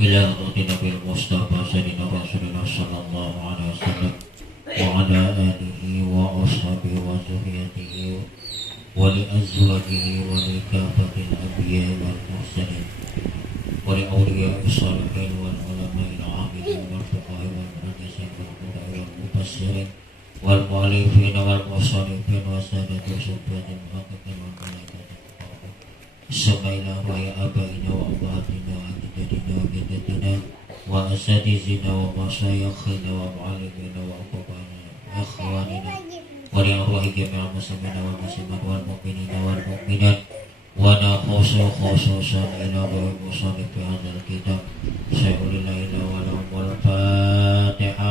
إلى أرض نبي المصطفى سيدنا رسول الله صلى الله عليه وسلم وعلى آله وأصحابه وذريته ولأزواجه ولكافة الأنبياء والمرسلين ولأولياء الصالحين والعلماء العاملين والفقهاء والمحدثين والقراء والمفسرين والمؤلفين والمصنفين وسادة الصحبة المحققين والملائكة ثم إلى رأي آبائنا وأمهاتنا وأجدادنا وجداتنا وأساتذتنا ومشايخنا ومعلمينا وأقربائنا وإخواننا ولأرواح جميع المسلمين والمسلمات والمؤمنين والمؤمنات ونخص خصوصا إلى روح المصنف في هذا الكتاب شيخ لله إلا ولهم والفاتحة.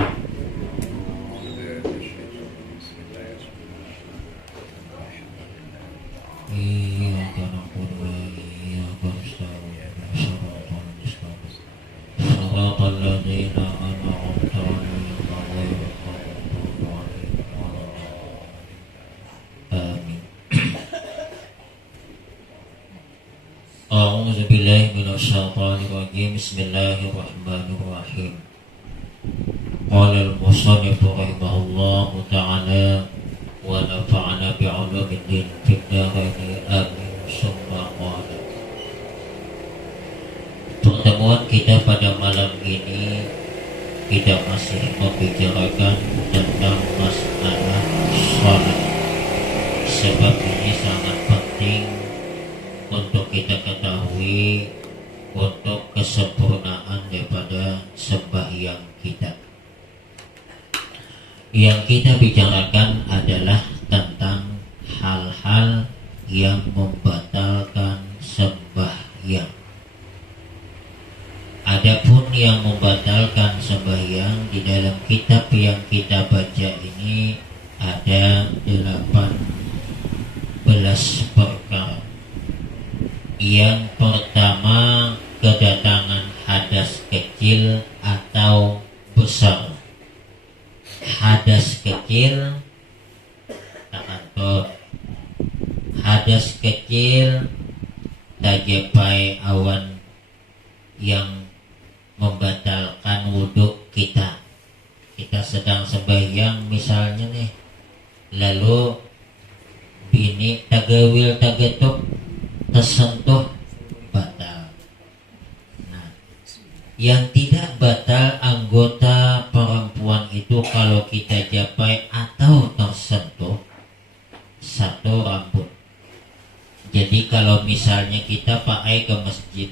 إياك نعبد وإياك نستعين صراط المستقيم صراط الذين أنعمت عليهم غير المغضوب عليهم ولا الضالين آمين. أعوذ بالله من الشيطان الرجيم بسم الله الرحمن الرحيم. قال المصنف رحمه الله تعالى ونفعنا بعلوم الدين في الدارين آمين ثم قال. Pertemuan kita pada malam ini kita masih membicarakan tentang masalah salat, sebab ini sangat penting untuk kita ketahui untuk kesempurnaan daripada sembahyang kita. Yang kita bicarakan adalah tentang hal-hal yang membatalkan sembahyang. Adapun yang membatalkan sembahyang di dalam kitab yang kita baca ini ada 18 perkara. Yang pertama, kedatangan hadas kecil atau besar. Hadas kecil takantut, hadas kecil tajapai awan yang membatalkan wudhu kita. Kita sedang sembahyang misalnya nih, lalu bini tagawil tagatuk tersentuh batal. Nah, yang tidak batal anggota perempuan itu kalau kita japai atau tersentuh satu rambut. Jadi kalau misalnya kita pakai ke masjid,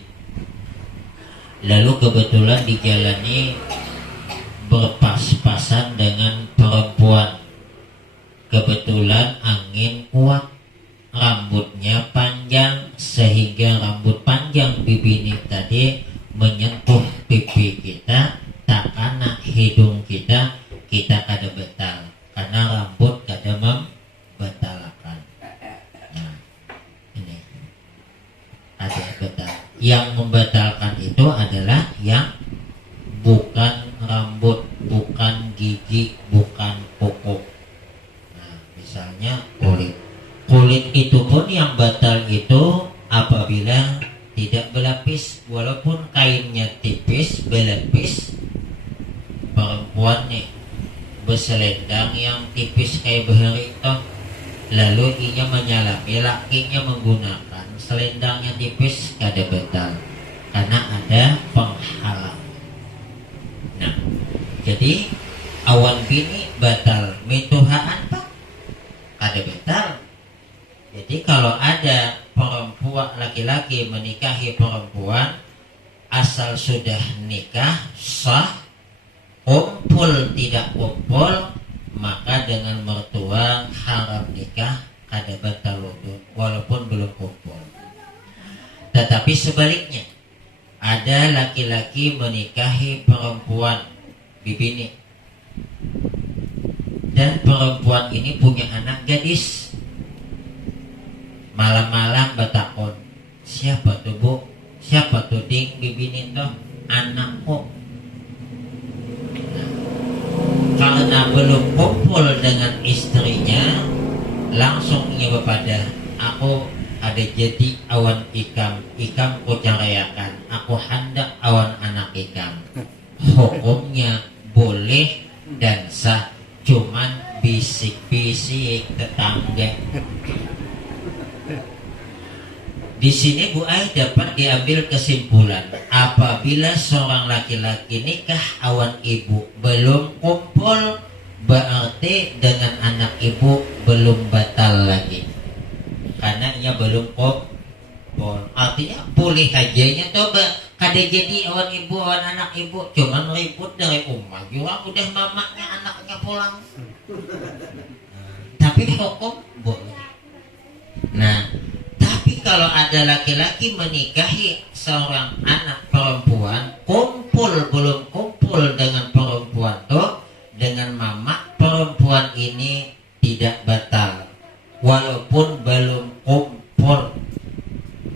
lalu kebetulan di jalan ini berpas-pasan dengan perempuan, kebetulan angin kuat, rambutnya panjang sehingga rambut panjang bibi ini tadi menyentuh pipi kita, tak kena hidung kita, kita kada batal karena rambut kada membatalkan. Nah, ini ada batal. Yang membatalkan itu adalah yang bukan rambut, bukan gigi, bukan kuku. Nah, misalnya kulit. Kulit itu pun yang batal itu apabila tidak berlapis, walaupun kainnya tipis, berlapis. Perempuan nih berselendang yang tipis kayak beheri toh, lalu inya menyalami, lakinya menggunakan selendang yang tipis, kada batal karena ada penghalang. Nah, jadi awan bini batal, mituhaan pak kada batal. Jadi kalau ada perempuan laki-laki menikahi perempuan asal sudah nikah sah, kumpul tidak kumpul, maka dengan mertua haram nikah kada batal wudhu walaupun belum kumpul. Tetapi sebaliknya, ada laki-laki menikahi perempuan bibini dan perempuan ini punya anak gadis. Malam-malam batakon, siapa tuh bu? Siapa tuh ding bibini toh? Anakku. Nah, karena belum kumpul dengan istrinya, langsung ia kepada aku ada kada jadi awan ikam ku carayakan, aku hendak awan anak ikam. Hukumnya boleh dan sah, cuman bisik-bisik tetangga. Di sini Bu Ai dapat diambil kesimpulan, apabila seorang laki-laki nikah awan ibu belum kumpul, berarti dengan anak ibu belum batal lagi, karena ia belum kumpul. Artinya boleh aja coba kada jadi awan ibu awan anak ibu, cuman ribut dari rumah juga udah mamaknya anaknya pulang. Tapi hukum boleh. Nah, tapi kalau ada laki-laki menikahi seorang anak perempuan, kumpul belum kumpul dengan perempuan tuh, dengan mama perempuan ini tidak batal walaupun belum kumpul.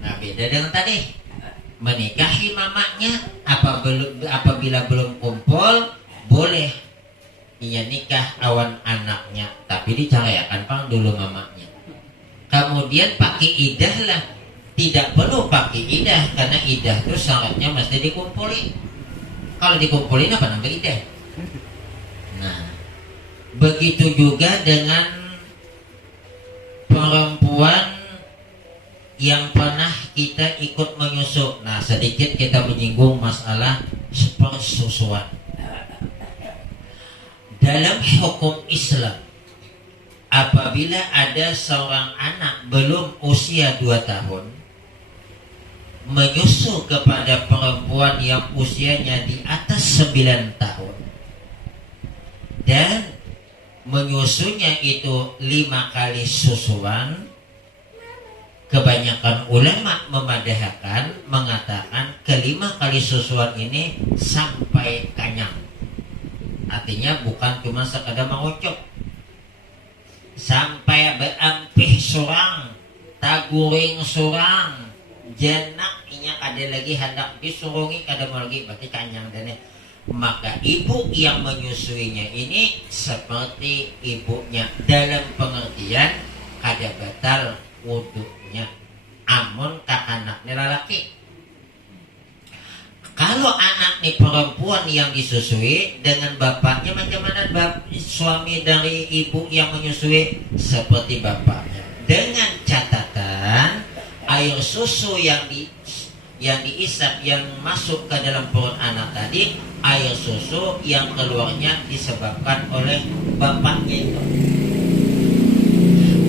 Nah, beda dengan tadi menikahi mamanya apabila belum kumpul boleh ia nikah awan anaknya, tapi dicarayakan pang dulu mamanya. Kemudian pakai idah lah, tidak perlu pakai idah karena idah itu syaratnya mesti dikumpulin. Kalau dikumpulin apa nambah idah? Nah, begitu juga dengan perempuan yang pernah kita ikut menyusu. Nah, sedikit kita menyinggung masalah persusuan. Dalam hukum Islam, apabila ada seorang anak belum usia 2 tahun menyusu kepada perempuan yang usianya di atas 9 tahun dan menyusunya itu 5 kali susuan, kebanyakan ulama memadahkan mengatakan kelima kali susuan ini sampai kanyang. Artinya bukan cuma sekadar mengucap, sampai berampih surang, taguring surang, jenak inya ada lagi hendak disurungi kada mau lagi, berarti kanyang dan maka ibu yang menyusuinya ini seperti ibunya dalam pengertian kada batal wudunya, amun ka anaknya lelaki. Kalau anak nih perempuan yang disusui dengan bapaknya macam mana? Suami dari ibu yang menyusui seperti bapaknya, dengan catatan air susu yang diisap yang masuk ke dalam perut anak tadi, air susu yang keluarnya disebabkan oleh bapaknya itu.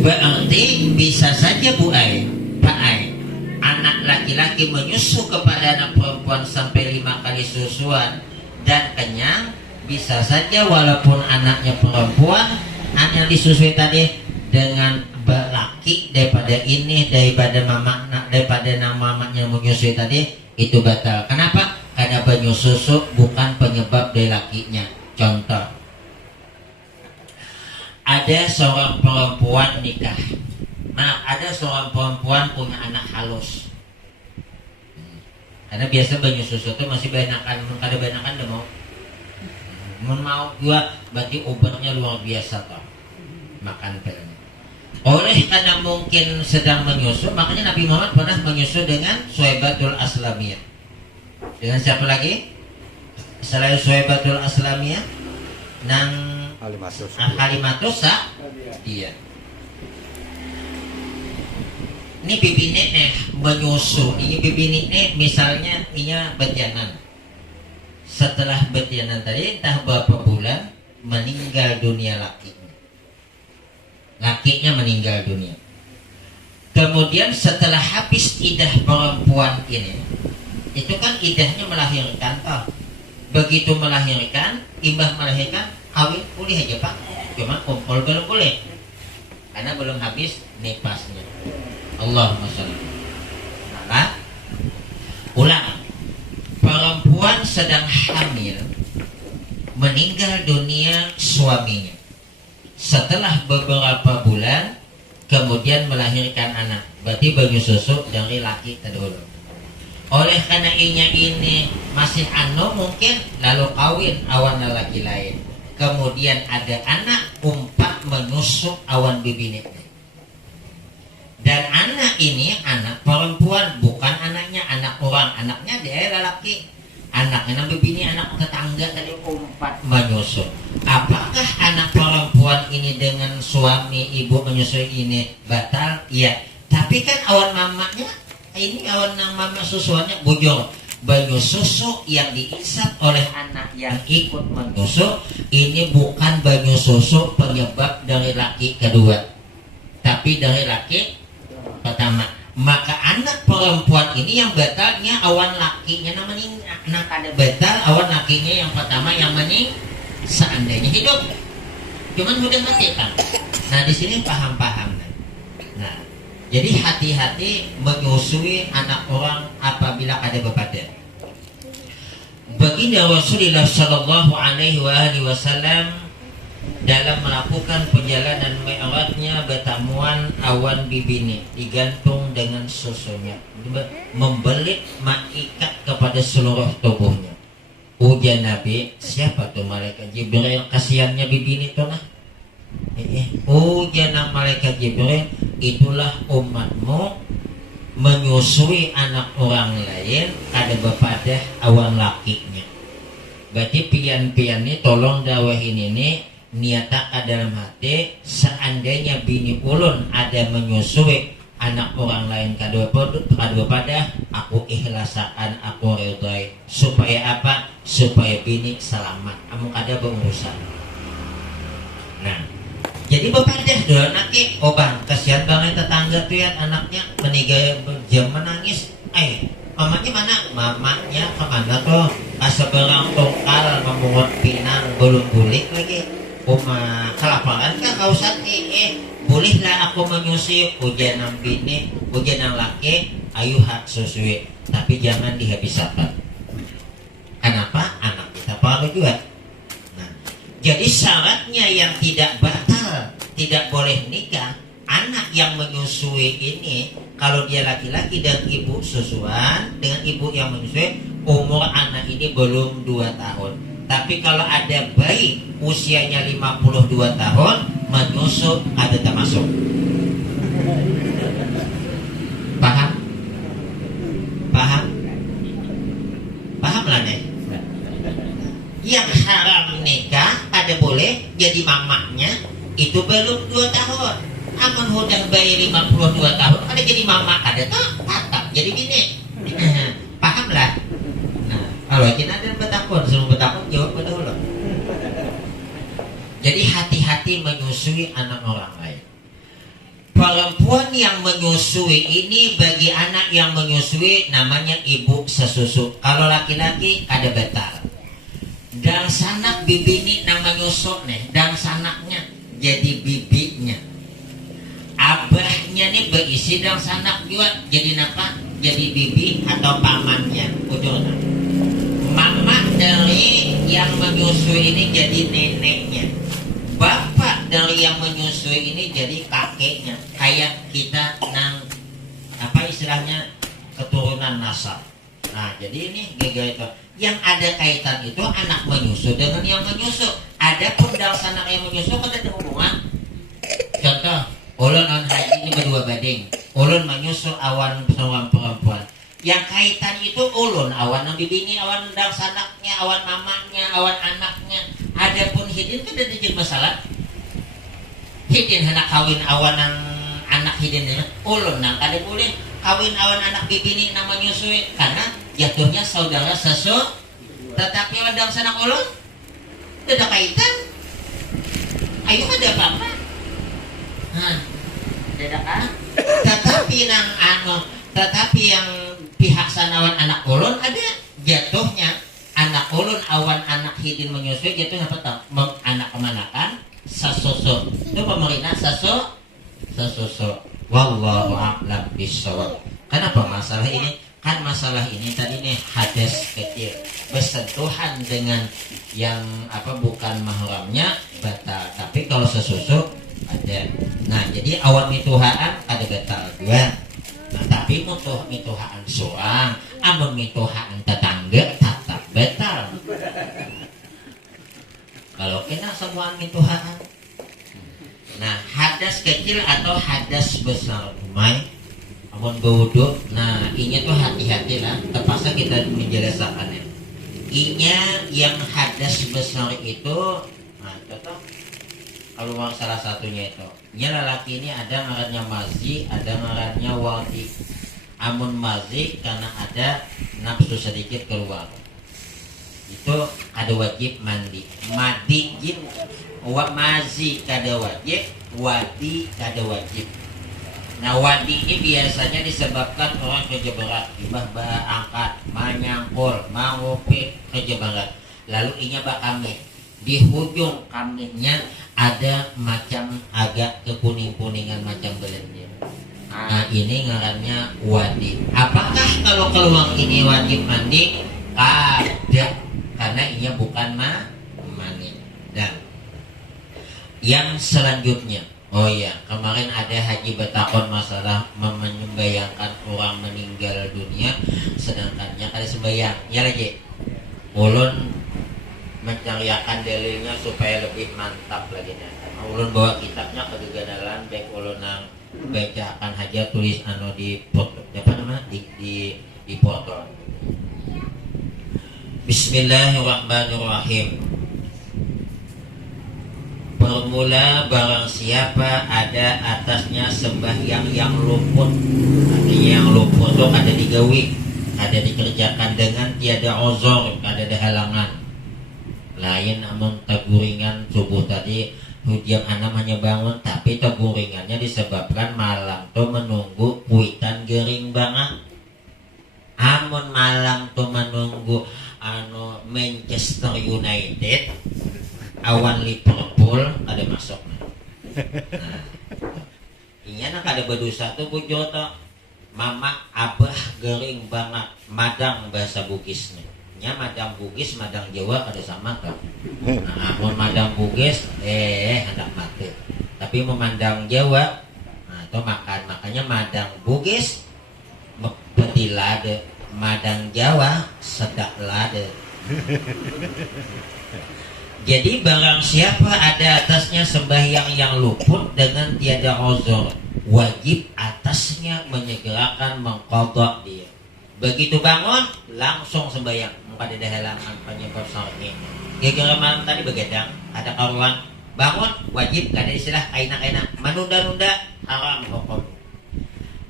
Berarti bisa saja Bu Ai, Pak Ai, anak laki-laki menyusu kepada anak perempuan sampai 5 kali susuan dan kenyang, bisa saja walaupun anaknya perempuan, anak yang disusui tadi dengan laki daripada mamanya menyusui tadi itu batal. Kenapa? Karena penyusu bukan penyebab dari lakinya. Contoh, ada seorang perempuan nikah. Nah, ada seorang perempuan punya anak halus. Karena biasa banyu susu itu masih banyakan, kada banyakan deh mau juga berarti obatnya luar biasa toh. Makan pilnya. Oleh karena mungkin sedang menyusu, makanya Nabi Muhammad pernah menyusu dengan Suhaibatul Aslamiyah. Dengan siapa lagi? Selain Suhaibatul Aslamiyah, nang Halimatus Iya. Ini bibi nenek menyusu. Ini bibi nenek misalnya inya betianan. Setelah betianan tadi entah berapa bulan meninggal dunia lakinya. Lakinya meninggal dunia. Kemudian setelah habis idah perempuan ini, itu kan idahnya melahirkan toh. Begitu melahirkan, imbah melahirkan, kawin boleh aja Pak. Cuma kumpul belum boleh. Karena belum habis nipasnya. Allahumma sholli. Maka ulang, perempuan sedang hamil meninggal dunia suaminya. Setelah beberapa bulan kemudian melahirkan anak, berarti banyu susu dari laki terdahulu. Oleh karena ini masih mungkin lalu kawin awan lelaki lain. Kemudian ada anak umpat menusuk awan bibi nenek. Dan anak ini anak perempuan, bukan anaknya anak orang, anaknya dia lelaki. Anaknya namanya bini, anak tetangga tadi umpat menyusu. Apakah anak perempuan ini dengan suami ibu menyusui ini batal? Iya. Tapi kan awan mamanya ini awan nang mama susuannya bujur. Banyu susu yang diisap oleh anak yang ikut menyusu ini bukan banyu susu penyebab dari laki kedua, tapi dari laki pertama. Maka anak perempuan ini yang batalnya awan lakinya namanya anak ada batal awan lakinya yang pertama yang mening seandainya hidup, cuman udah mati kan. Nah di sini paham-paham. Nah jadi hati-hati menyusui anak orang apabila ada bepada. Baginda Rasulullah Shallallahu Alaihi Wasallam dalam melakukan perjalanan mi'rajnya bertamuan awan bibini digantung dengan susunya, membelit mengikat kepada seluruh tubuhnya. Ujian Nabi, siapa tuh malaikat Jibril? Kasihannya bibini tuh lah. Ujian malaikat Jibril, itulah umatmu menyusui anak orang lain ada bepada awan lakinya. Berarti pian-pian ini tolong dawahin ini niataka dalam hati, seandainya bini ulun ada menyusui anak orang lain kedua pada aku ikhlasakan, aku ridhoi. Supaya apa? Supaya bini selamat, kamu ada berurusan. Nah jadi bepada dulu nanti bang kasihan banget tetangga tuh ya anaknya meninggal jam menangis. Mamanya mana? Mamanya kemana tuh? Kaseberang tongkal memungut pinang belum bulik lagi. Kelaparan kah kau sakit? Bolehlah aku menyusui ujian yang bini, ujian yang laki, ayo hak susui, tapi jangan dihabiskan. Kenapa? Anak kita perlu juga. Nah, jadi syaratnya yang tidak batal, tidak boleh nikah. Anak yang menyusui ini, kalau dia laki-laki dan ibu susuan dengan ibu yang menyusui, umur anak ini belum 2 tahun. Tapi kalau ada bayi usianya 52 tahun menyusu ada termasuk. Paham? Paham? Paham lah nih. Yang haram nikah ada boleh jadi mamanya itu belum 2 tahun. Amun udah bayi 52 tahun ada jadi mama ada tak jadi bini. Paham lah. Kalau kita ada bertakun, sebelum bertakun jawab pada Allah. Jadi hati-hati menyusui anak orang lain. Perempuan yang menyusui ini bagi anak yang menyusui namanya ibu sesusu. Kalau laki-laki ada betal. Dan sanak bibini nang menyusuk nih, dan sanaknya jadi bibinya. Abahnya nih berisi dan sanak juga jadi apa? Jadi bibi atau pamannya. Ujungnya. Mama dari yang menyusui ini jadi neneknya. Bapak dari yang menyusui ini jadi kakeknya. Kayak kita nang apa istilahnya keturunan nasab. Nah jadi ini gege itu. Yang ada kaitan itu anak menyusu dengan yang menyusu. Ada pun dari anak yang menyusu kan ada hubungan. Contoh, ulun on haji ini berdua bading. Ulun menyusu awan seorang perempuan. Yang kaitan itu ulun awan yang bibini, awan ndang sanaknya, awan mamanya, awan anaknya. Adapun hidin kan ada jadi masalah. Hidin hendak kawin awan yang anak hidinnya, ulun nang kada boleh kawin awan anak bibini nama nyusui karena jatuhnya saudara sesu. Tetapi awan ndang sanak ulun tidak kaitan. Ayo ada apa-apa. Tidak kan? Tetapi yang pihak sanawan anak ulun ada jatuhnya anak ulun awan anak hidin menyusui jatuhnya apa tau? Anak kemanakan sasusu itu pemerintah sasusu. Wallahu a'lam bishawab. Kenapa masalah ini? Kan masalah ini tadi nih hadas kecil bersentuhan dengan yang apa bukan mahramnya batal. Tapi kalau sesusu ada. Nah jadi awan mituhaan ada batal dua. Nah, tapi mituhaan seorang, amun mituhaan tetangga tetap batal. Kalau kena semua mituhaan. Nah, hadas kecil atau hadas besar umay amun berwudu. Nah inya tuh hati-hati lah, terpaksa kita menjelaskannya. Inya yang hadas besar itu, nah contoh kalau mau salah satunya itu, inya lelaki ini ada ngarannya mazi, ada ngarannya wadi. Amun mazi karena ada nafsu sedikit keluar, itu ada wajib mandi. Mandi jin mazi kada wajib, wadi kada wajib. Nah wadi ini biasanya disebabkan orang kerja berat, timbah angkat, manyangkul, mangupit, kerja berat. Lalu inya bakami di hujung kaminya ada macam agak kekuning-kuningan macam belendnya. Nah ini ngarannya wadi. Apakah kalau keluar ini wajib mandi? Kada, karena inya bukan mani. Dan yang selanjutnya, oh iya, kemarin ada haji bertakon masalah membayangkan orang meninggal dunia sedangkannya kada sembayang. Ya lagi, ulun mencariakan dalilnya supaya lebih mantap lagi. Ulun bawa kitabnya ke geganalan, baik ulun nang baca akan haja tulis di foto, apa nama di foto. Bismillahirrahmanirrahim. Bermula barang siapa ada atasnya sembahyang yang luput. Artinya yang luput itu ada digawi, ada dikerjakan dengan tiada uzur, ada halangan. Lain amun taguringan subuh tadi hujan anam hanya bangun, tapi taguringannya disebabkan malam tuh menunggu kuitan gering banget. Amun malam tuh menunggu Manchester United awan Liverpool ada masuk. Nah, inya nak ada berdosa tuh bujur tuh mama abah gering banget madang bahasa Bugisnya. Nya madang Bugis madang Jawa ada sama kan. Nah, mau madang Bugis hendak mati. Tapi memandang Jawa nah itu makanya madang Bugis betilade, madang Jawa sedak lade. Jadi barang siapa ada atasnya sembahyang yang luput dengan tiada uzur, wajib atasnya menyegerakan mengqadha dia. Begitu bangun langsung sembahyang, pada halangan penyebab salatnya. Gara-gara malam tadi begadang, ada karuan, bangun wajib, kada istilah kaina-kaina, menunda-nunda haram hukum.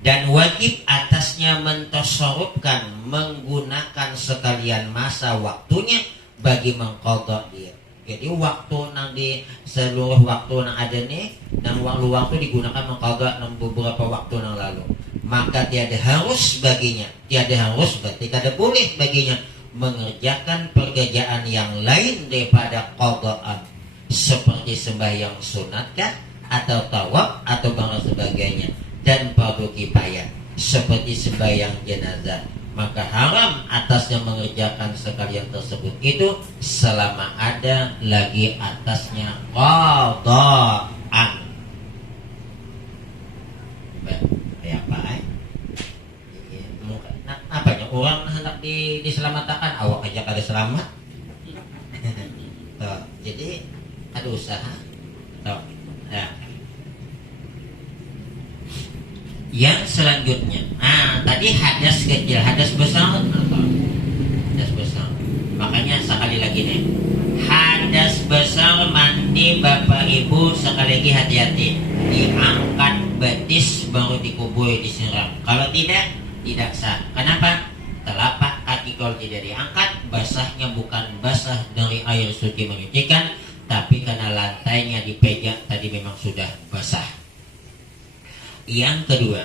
Dan wajib atasnya mentasarrufkan, menggunakan sekalian masa waktunya bagi mengqadha dia. Jadi waktu nang di seluruh waktu nang ada nih, nang luang itu digunakan mengqadha nang beberapa waktu nang lalu. Maka tiada harus baginya, tiada harus berarti kada boleh baginya mengerjakan pekerjaan yang lain daripada qadhaan, seperti sembahyang sunatkah atau tawaf atau bangsa sebagainya, dan fardu kifayah seperti sembahyang jenazah. Maka haram atasnya mengerjakan sekalian tersebut itu selama ada lagi atasnya qadhaan. Kayak apa? Apanya orang hendak diselamatkan, awak aja kada selamat. Tuh, jadi ada usaha. Tuh, ya. Yang selanjutnya, tadi hadas kecil, hadas besar, hadas besar. Makanya sekali lagi nih, hadas besar mandi bapak ibu sekali lagi hati-hati, diangkat betis baru dikubur disiram. Kalau tidak sah. Kenapa? Telapak kaki kalau tidak diangkat, basahnya bukan basah dari air suci menyucikan, tapi karena lantainya dipejak tadi memang sudah basah. Yang kedua,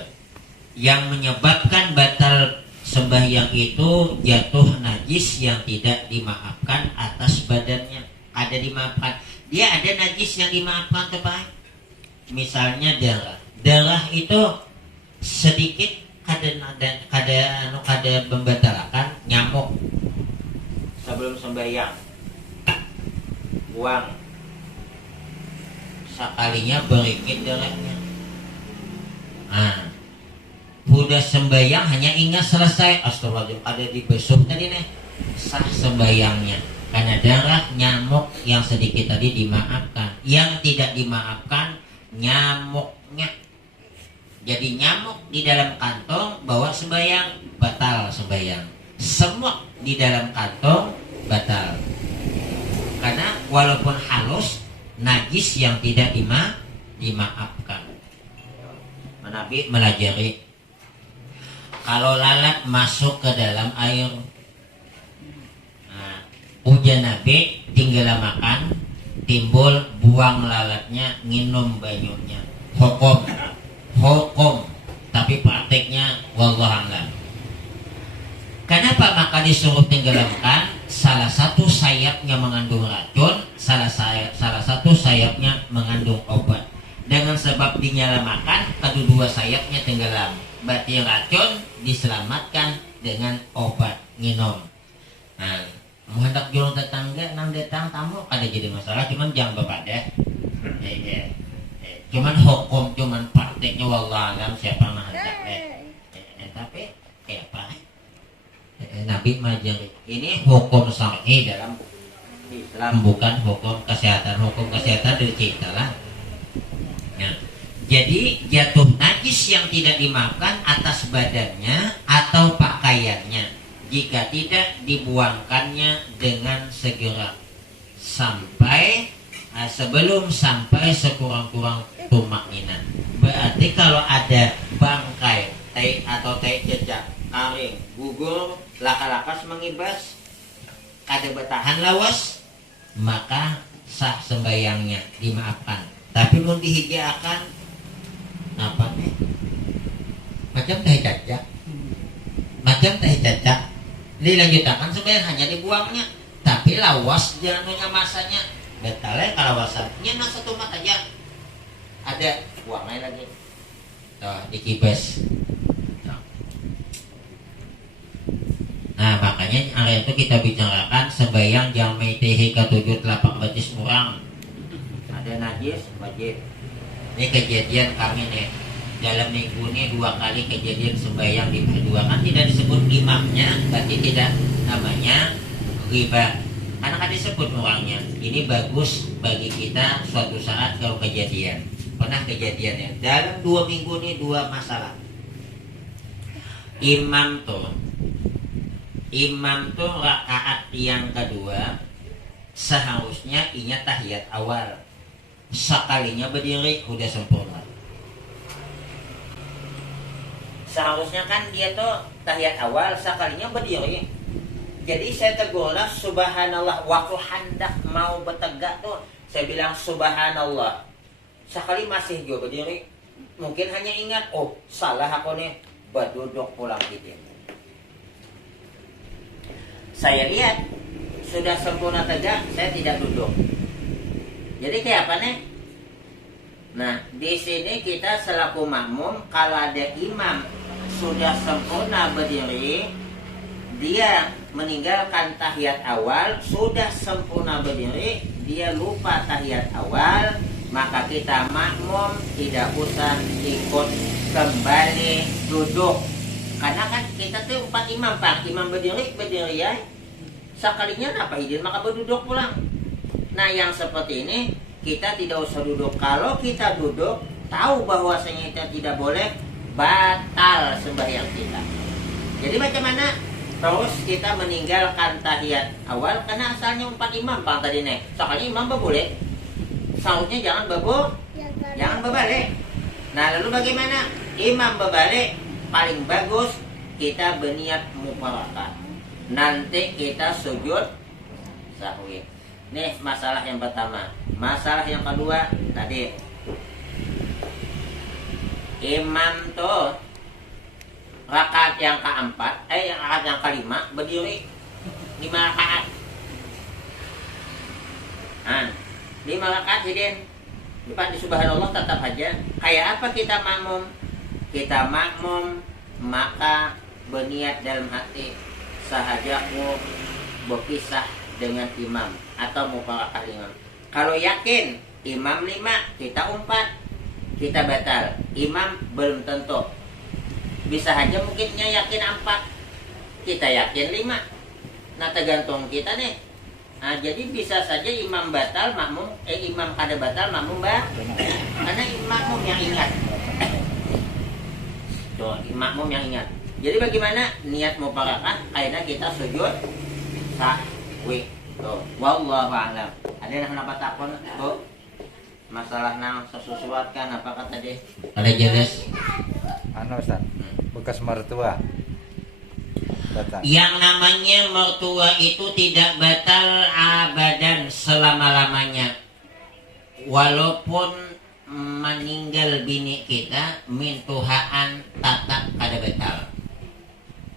yang menyebabkan batal sembahyang itu jatuh najis yang tidak dimaafkan atas badannya. Ada dimaafkan, dia ada najis yang dimaafkan tepat. Misalnya darah. Darah itu sedikit kada membatalkan nyamuk sebelum sembahyang. Buang sekalinya berikit darahnya. Udah sembahyang hanya ingat selesai, astagfirullahaladzim, ada di besok tadi nih, sah sembahyangnya karena darah nyamuk yang sedikit tadi dimaafkan. Yang tidak dimaafkan nyamuknya. Jadi nyamuk di dalam kantong bawa sembahyang, batal sembahyang. Semut di dalam kantong batal. Karena walaupun halus, najis yang tidak dimaafkan. Nabi melajari kalau lalat masuk ke dalam air, ujian Nabi tinggal makan, timbul buang lalatnya, nginum banyunya. Hukum, tapi prakteknya wallahualam. Kenapa maka disuruh tenggelamkan? Salah satu sayapnya mengandung racun, salah satu sayapnya mengandung obat. Dengan sebab dinyalamakan, kedua sayapnya tenggelam. Berarti racun diselamatkan dengan obat nginum. Nah, hendak julung tetangga, nang datang tamu ada jadi masalah, cuman jangan bepada. Cuman hukum, cuman prakteknya wallahualam siapa yang hendak. Tapi apa? Nabi majari. Ini hukum syar'i dalam Islam, bukan hukum kesehatan. Hukum kesehatan diciptalah. Nah, jadi jatuh najis yang tidak dimaafkan atas badannya atau pakaiannya jika tidak dibuangkannya dengan segera sampai sebelum sampai sekurang-kurang tumakninah. Berarti kalau ada bangkai atau jejak kering, gugur, laka-lakas mengibas, kada bertahan lawas, maka sah sembayangnya dimaafkan. Tapi mau dihijakan apa nih? Macam teh cacak, dilanjutkan sembayang hanya dibuangnya. Tapi lawas jalannya masanya betalnya kalau wasapnya nak satu mat aja ada buangnya lagi. Tuh dikibas. Nah makanya area itu kita bicarakan sembayang jam metihi ke-7 telapak betis kurang ada najis wajib. Ini kejadian kami nih dalam minggu ini 2 kali kejadian sembayang di perjuangan tidak disebut imamnya, berarti tidak namanya riba karena kan disebut orangnya. Ini bagus bagi kita suatu saat kalau kejadian. Pernah kejadiannya dalam 2 minggu ini 2 masalah. Imam tuh rakaat yang kedua seharusnya inya tahiyat awal, sekalinya berdiri udah sempurna. Seharusnya kan dia tuh tahiyat awal sekalinya berdiri. Jadi saya tegurlah subhanallah, waktu hendak mau bertegak tuh saya bilang subhanallah, sekali masih juga berdiri. Mungkin hanya ingat, oh salah aku nih, berduduk pulang gitu. Saya lihat sudah sempurna tegak, saya tidak duduk. Jadi kayak apa nih? Nah, di sini kita selaku makmum, kalau ada imam sudah sempurna berdiri, dia meninggalkan tahiyat awal, sudah sempurna berdiri, dia lupa tahiyat awal, maka kita makmum tidak usah ikut kembali duduk. Karena kan kita tuh 4 imam, Pak. Imam berdiri ya. Sekalinya apa izin maka berduduk pulang. Nah, yang seperti ini kita tidak usah duduk. Kalau kita duduk, tahu bahwasanya kita tidak boleh, batal sembahyang kita. Jadi macam mana? Terus kita meninggalkan tahiyat awal karena asalnya 4 imam, Pak tadi nih. Sekalinya imam boleh. Sautnya jangan berbalik. Nah, lalu bagaimana? Imam berbalik, paling bagus kita berniat mufarakat. Nanti kita sujud sahwi. Nih masalah yang pertama. Masalah yang kedua tadi, imam tuh rakaat yang keempat, rakaat yang kelima berdiri 5 rakaat. Nah, 5 rakaat hidin depan di subhanallah tetap aja. Kayak apa kita makmum? Kita makmum maka berniat dalam hati sahajaku berpisah dengan imam atau mufarakah imam. Kalau yakin imam 5 kita 4 kita batal. Imam belum tentu. Bisa aja mungkinnya yakin 4 kita yakin 5. Nah tergantung kita nih. Nah, jadi bisa saja imam batal makmum imam kada batal makmum Karena makmum yang ingat. Tuh, makmum yang ingat. Jadi bagaimana niat mubarakah? Karena kita sujud sahwi. Tuh, wallahu a'lam. Ada yang kenapa takut? Tuh, masalah nang sesuatu kan apa kata dia? Ada jelas? Anu Ustaz, bekas mertua batal. Yang namanya mertua itu tidak batal abadan selama-lamanya. Walaupun meninggal bini kita, mintuhaan tatap kada batal.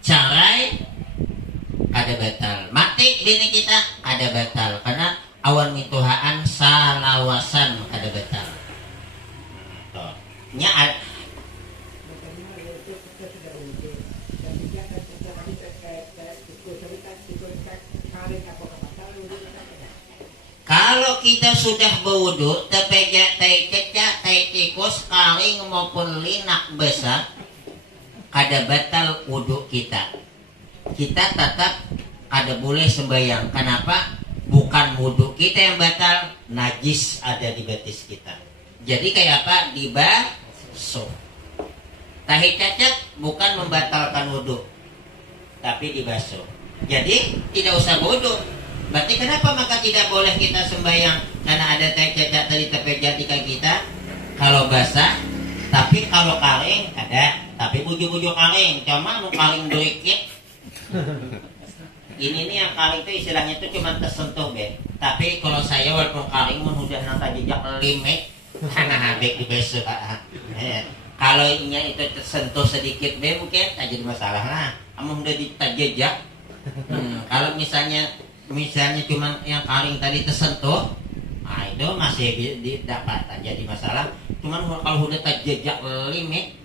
Cerai kada batal. Mati bini kita kada batal. Karena awan mintuhaan salawasan kada batal. Tuh. Nya kalau kita sudah berwudu, tepejak, tai cecak, tai tikus, karing maupun linak besar, kada batal wudu kita. Kita tetap ada boleh sembahyang. Kenapa? Bukan wudu kita yang batal, najis ada di betis kita. Jadi kayak apa? Dibasuh. Tahi cacat bukan membatalkan wudu, tapi dibasuh. Jadi tidak usah wudu. Berarti kenapa maka tidak boleh kita sembahyang? Karena ada teh cacat tadi tepejat di kaki kita. Kalau basah, tapi kalau karing ada. Tapi buju-buju karing, cuma nu karing dikit. Ini nih yang karing itu istilahnya itu cuma tersentuh be. Tapi kalau saya walaupun karing mun udah nang jejak limek, karena habis dibasuh. Kalau nya itu tersentuh sedikit be mungkin tak jadi masalah lah. Kamu udah ditajejak. Kalau misalnya cuma yang karing tadi tersentuh, nah itu masih dapat jadi masalah. Cuman kalau udah terjejak limit,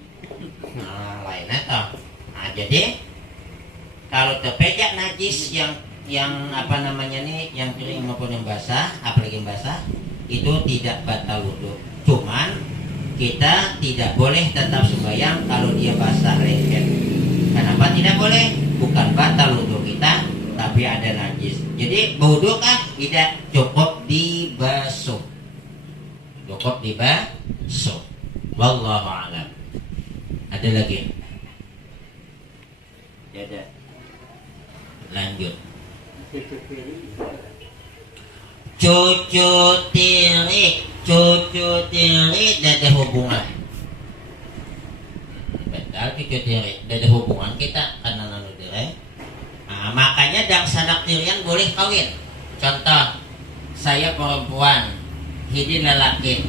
nah lainnya toh. Nah jadi kalau terpejak najis yang apa namanya nih, yang kering maupun yang basah, apalagi yang basah, itu tidak batal wudu. Cuman kita tidak boleh tetap sembahyang kalau dia basah lengket. Kenapa tidak boleh? Bukan batal wudu kita, tapi ada najis. Jadi berwudu kah? Tidak, cukup dibasuh. Cukup dibasuh. Wallahu a'lam. Ada lagi? Ada. Lanjut. Cucu tiri ada hubungan. Betul, cucu tiri ada hubungan kita karena nanu dire. Nah, makanya dang sanak tirian boleh kawin. Contoh, saya perempuan, hidin lelaki.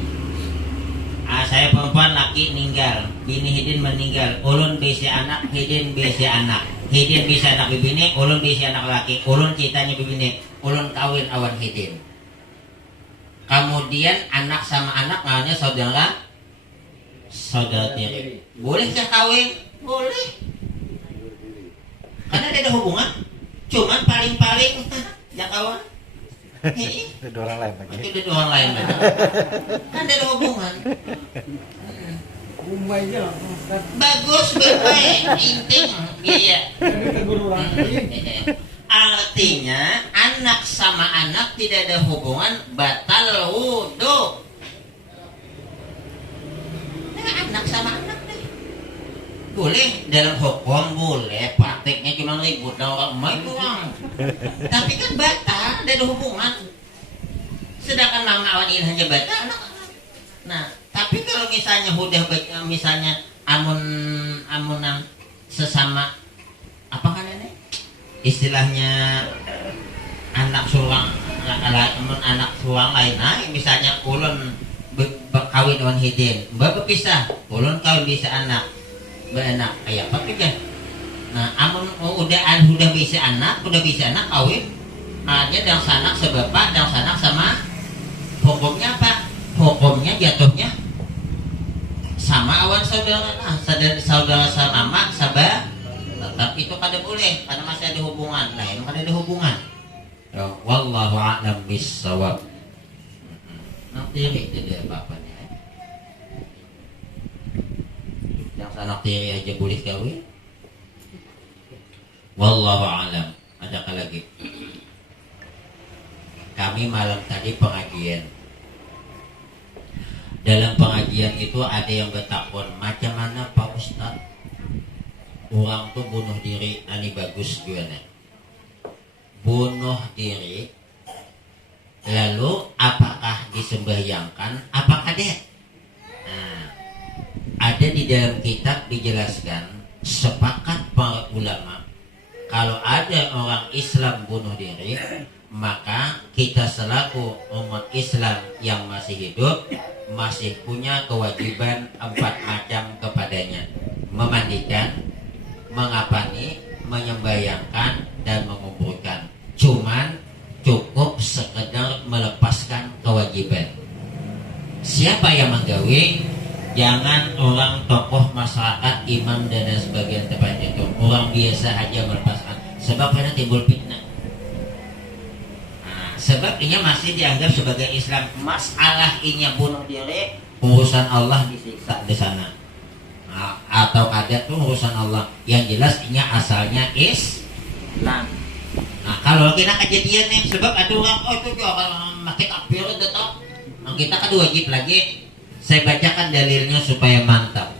Saya perempuan, laki ninggal, bini hidin meninggal, ulun bisi anak, hidin bisi anak, hidin bisa anak bibini, ulun bisi anak laki, ulun citanya bibini, ulun kawin awan hidin. Kemudian anak sama anak namanya saudara tiri. Bolehkah kawin? Boleh. Karena ada hubungan. Cuman paling-paling ya kawan. Itu dua orang lain lagi. Itu dua orang lain lagi. Kan ada hubungan. Bagus baik intim biaya. Artinya anak sama anak tidak ada hubungan, batal wudu. Nah, anak sama anak deh. Boleh dalam hukum boleh, prakteknya cuma ribut dan orang main doang. Tapi kan batal, tidak ada hubungan. Sedangkan mama awan ini hanya batal anak-anak. Nah, tapi kalau misalnya udah misalnya amunan sesama apa kan ini? Istilahnya anak suang lain, nah misalnya ulun berkawin dengan hidin, berpisah, ulun kawin bisa anak, beranak kayak apa kerja. Nah, amun udah bisa anak kawin, hanya dan sanak sebapak dan sanak sama, hukumnya apa? Hukumnya jatuhnya sama awan saudara, saudara sama mama, sabar. Tetap itu kada boleh karena masih ada hubungan. Nah, ini kada ada hubungan. Ya, wallahu a'lam bissawab. Nanti ini dia bapaknya. Yang sanak tiri aja boleh kawin. Wallahu a'lam. Adakah lagi? Kami malam tadi pengajian. dalam pengajian itu ada yang bertakon, macam mana Pak Ustaz orang tuh bunuh diri, ani bagus gimana? Bunuh diri, lalu apakah disembahyangkan? Apakah dia? Nah, ada di dalam kitab dijelaskan, sepakat para ulama, kalau ada orang Islam bunuh diri, maka kita selaku umat Islam yang masih hidup masih punya kewajiban 4 macam kepadanya: memandikan, mengapani, menyembayangkan, dan menguburkan. Cuman cukup sekedar melepaskan kewajiban. Siapa yang menggawe? Jangan orang tokoh masyarakat, imam dan lain sebagainya tempat itu. Orang biasa aja melepaskan. Sebab karena timbul fitnah. Nah, sebab ini masih dianggap sebagai Islam. Masalah ini bunuh diri, urusan Allah disiksa di sana. Nah, atau ada tuh urusan Allah. Yang jelas ini asalnya Islam. Nah, kalau kita kejadian nih, sebab ada orang itu orang makin takbir tetap. Nah, kita kan wajib lagi. Saya bacakan dalilnya supaya mantap.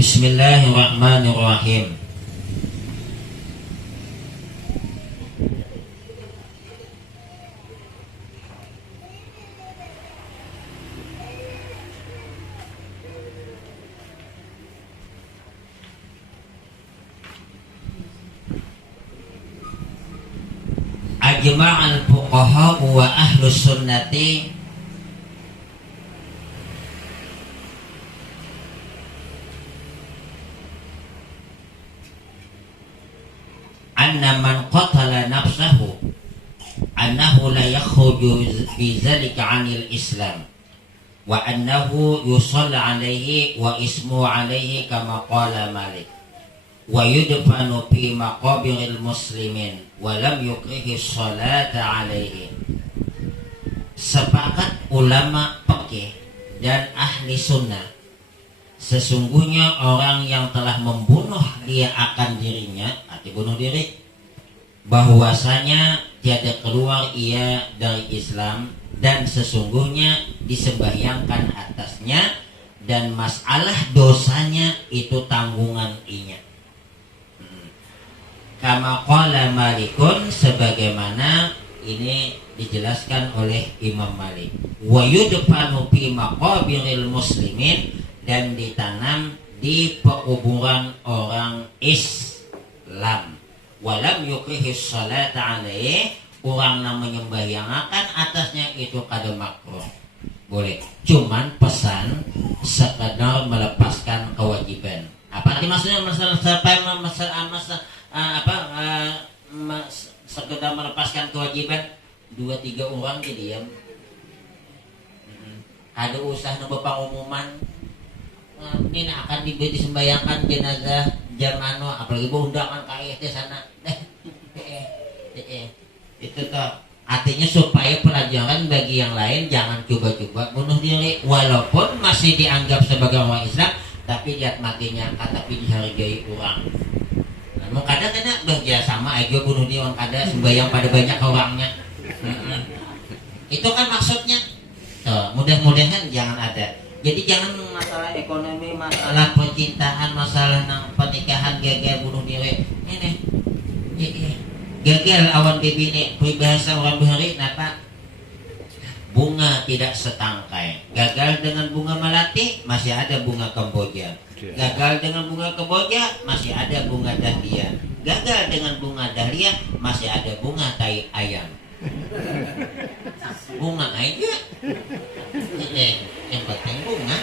Bismillahirrahmanirrahim. Ajma'al fuqaha wa ahlus sunnati anna man qatala nafsahu annahu la yakhruju bi zalika 'anil islam wa annahu yusalla 'alaihi wa ismu 'alaihi kama qala Malik wa yudfanu fi maqabiril muslimin wa lam yukrihi sholata 'alaihi. Sepakat ulama fikih dan ahli sunnah, sesungguhnya orang yang telah membunuh dia akan dirinya, arti bunuh diri, bahwasanya tiada keluar ia dari Islam dan sesungguhnya disembahyangkan atasnya dan masalah dosanya itu tanggungan inya. Kama qala Malikun, sebagaimana ini dijelaskan oleh Imam Malik. Wa yudfanu fi maqabiril muslimin, dan ditanam di pekuburan orang Islam. Walam yukrihi sholata alaihi, orang yang menyembahyangakan atasnya itu kada makruh. Boleh. Cuman pesan sekedar melepaskan kewajiban. Apa arti maksudnya sekedar melepaskan kewajiban? 2-3 orang dia diam. Ada usaha bapak umuman ini akan disembayangkan jenazah jam anu, apalagi undangan KIT sana. Itu tuh artinya supaya pelajaran bagi yang lain, jangan coba-coba bunuh diri walaupun masih dianggap sebagai orang Islam, tapi lihat matinya tapi dihargai orang. Nah, kadang-kadang bahagia sama aja bunuh diri orang, kada sembayang pada banyak orangnya. Itu kan maksudnya. Tuh, mudah-mudahan jangan ada. Jadi jangan masalah ekonomi, masalah percintaan, masalah pernikahan gagal bunuh diri. Ini gagal awan bibini, peribahasa orang Bahari, napa? Bunga tidak setangkai. Gagal dengan bunga melati, masih ada bunga Kamboja. Gagal dengan bunga Kamboja, masih ada bunga dahlia. Gagal dengan bunga dahlia, masih ada bunga tai ayam. Bunga aja. Yang penting bunga.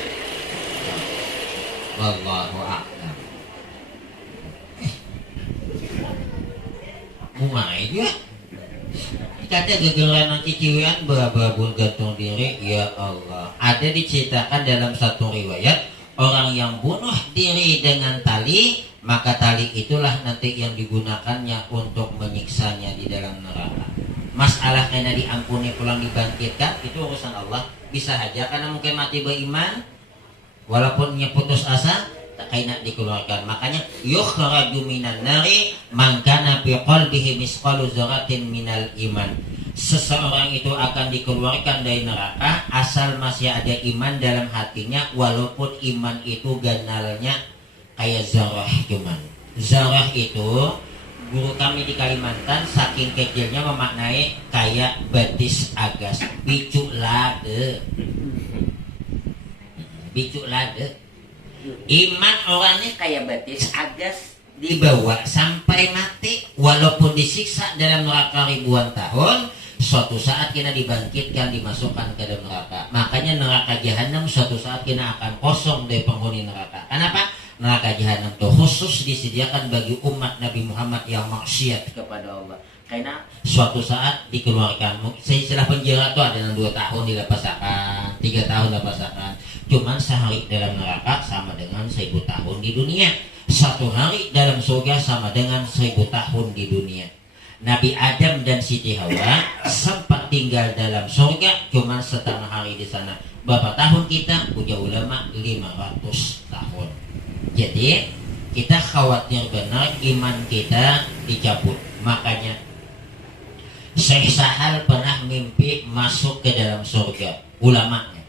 Wallahu a'lam. Bunga aja. Kata gegeranan ciciwian bababun gantung diri, ya Allah. Ada diceritakan dalam satu riwayat, orang yang bunuh diri dengan tali, maka tali itulah nanti yang digunakannya untuk menyiksanya di dalam neraka. Masalah kena diampuni pulang dibangkitkan, itu urusan Allah. Bisa aja karena mungkin mati beriman, walaupun putus asa, tak kena dikeluarkan. Makanya yukhraju minan nari man kana fi qalbihi misqalu dzarratin minal iman. seseorang itu akan dikeluarkan dari neraka asal masih ada iman dalam hatinya, walaupun iman itu ganalnya kayak zarah. Cuman zarah itu guru kami di Kalimantan saking kecilnya memaknai kayak betis agas, bicuk lade. Iman orangnya kayak betis agas, dibawa sampai mati, walaupun disiksa dalam neraka ribuan tahun, suatu saat kita dibangkitkan, dimasukkan ke dalam neraka. Makanya neraka jahanam suatu saat kita akan kosong dari penghuni neraka. Kenapa? Neraka jahanam itu khusus disediakan bagi umat Nabi Muhammad yang maksiat kepada Allah. Karena suatu saat dikeluarkan, istilah penjara itu ada yang 2 tahun dilepasakan, 3 tahun dilepasakan. Cuman sehari dalam neraka sama dengan 1000 tahun di dunia. 1 hari dalam surga sama dengan 1000 tahun di dunia. Nabi Adam dan Siti Hawa sempat tinggal dalam surga cuman setengah hari di sana. Berapa tahun kita? Punya ulama 500 tahun. Jadi kita khawatir benar iman kita dicabut. Makanya Syekh Sahal pernah mimpi masuk ke dalam surga, ulamanya.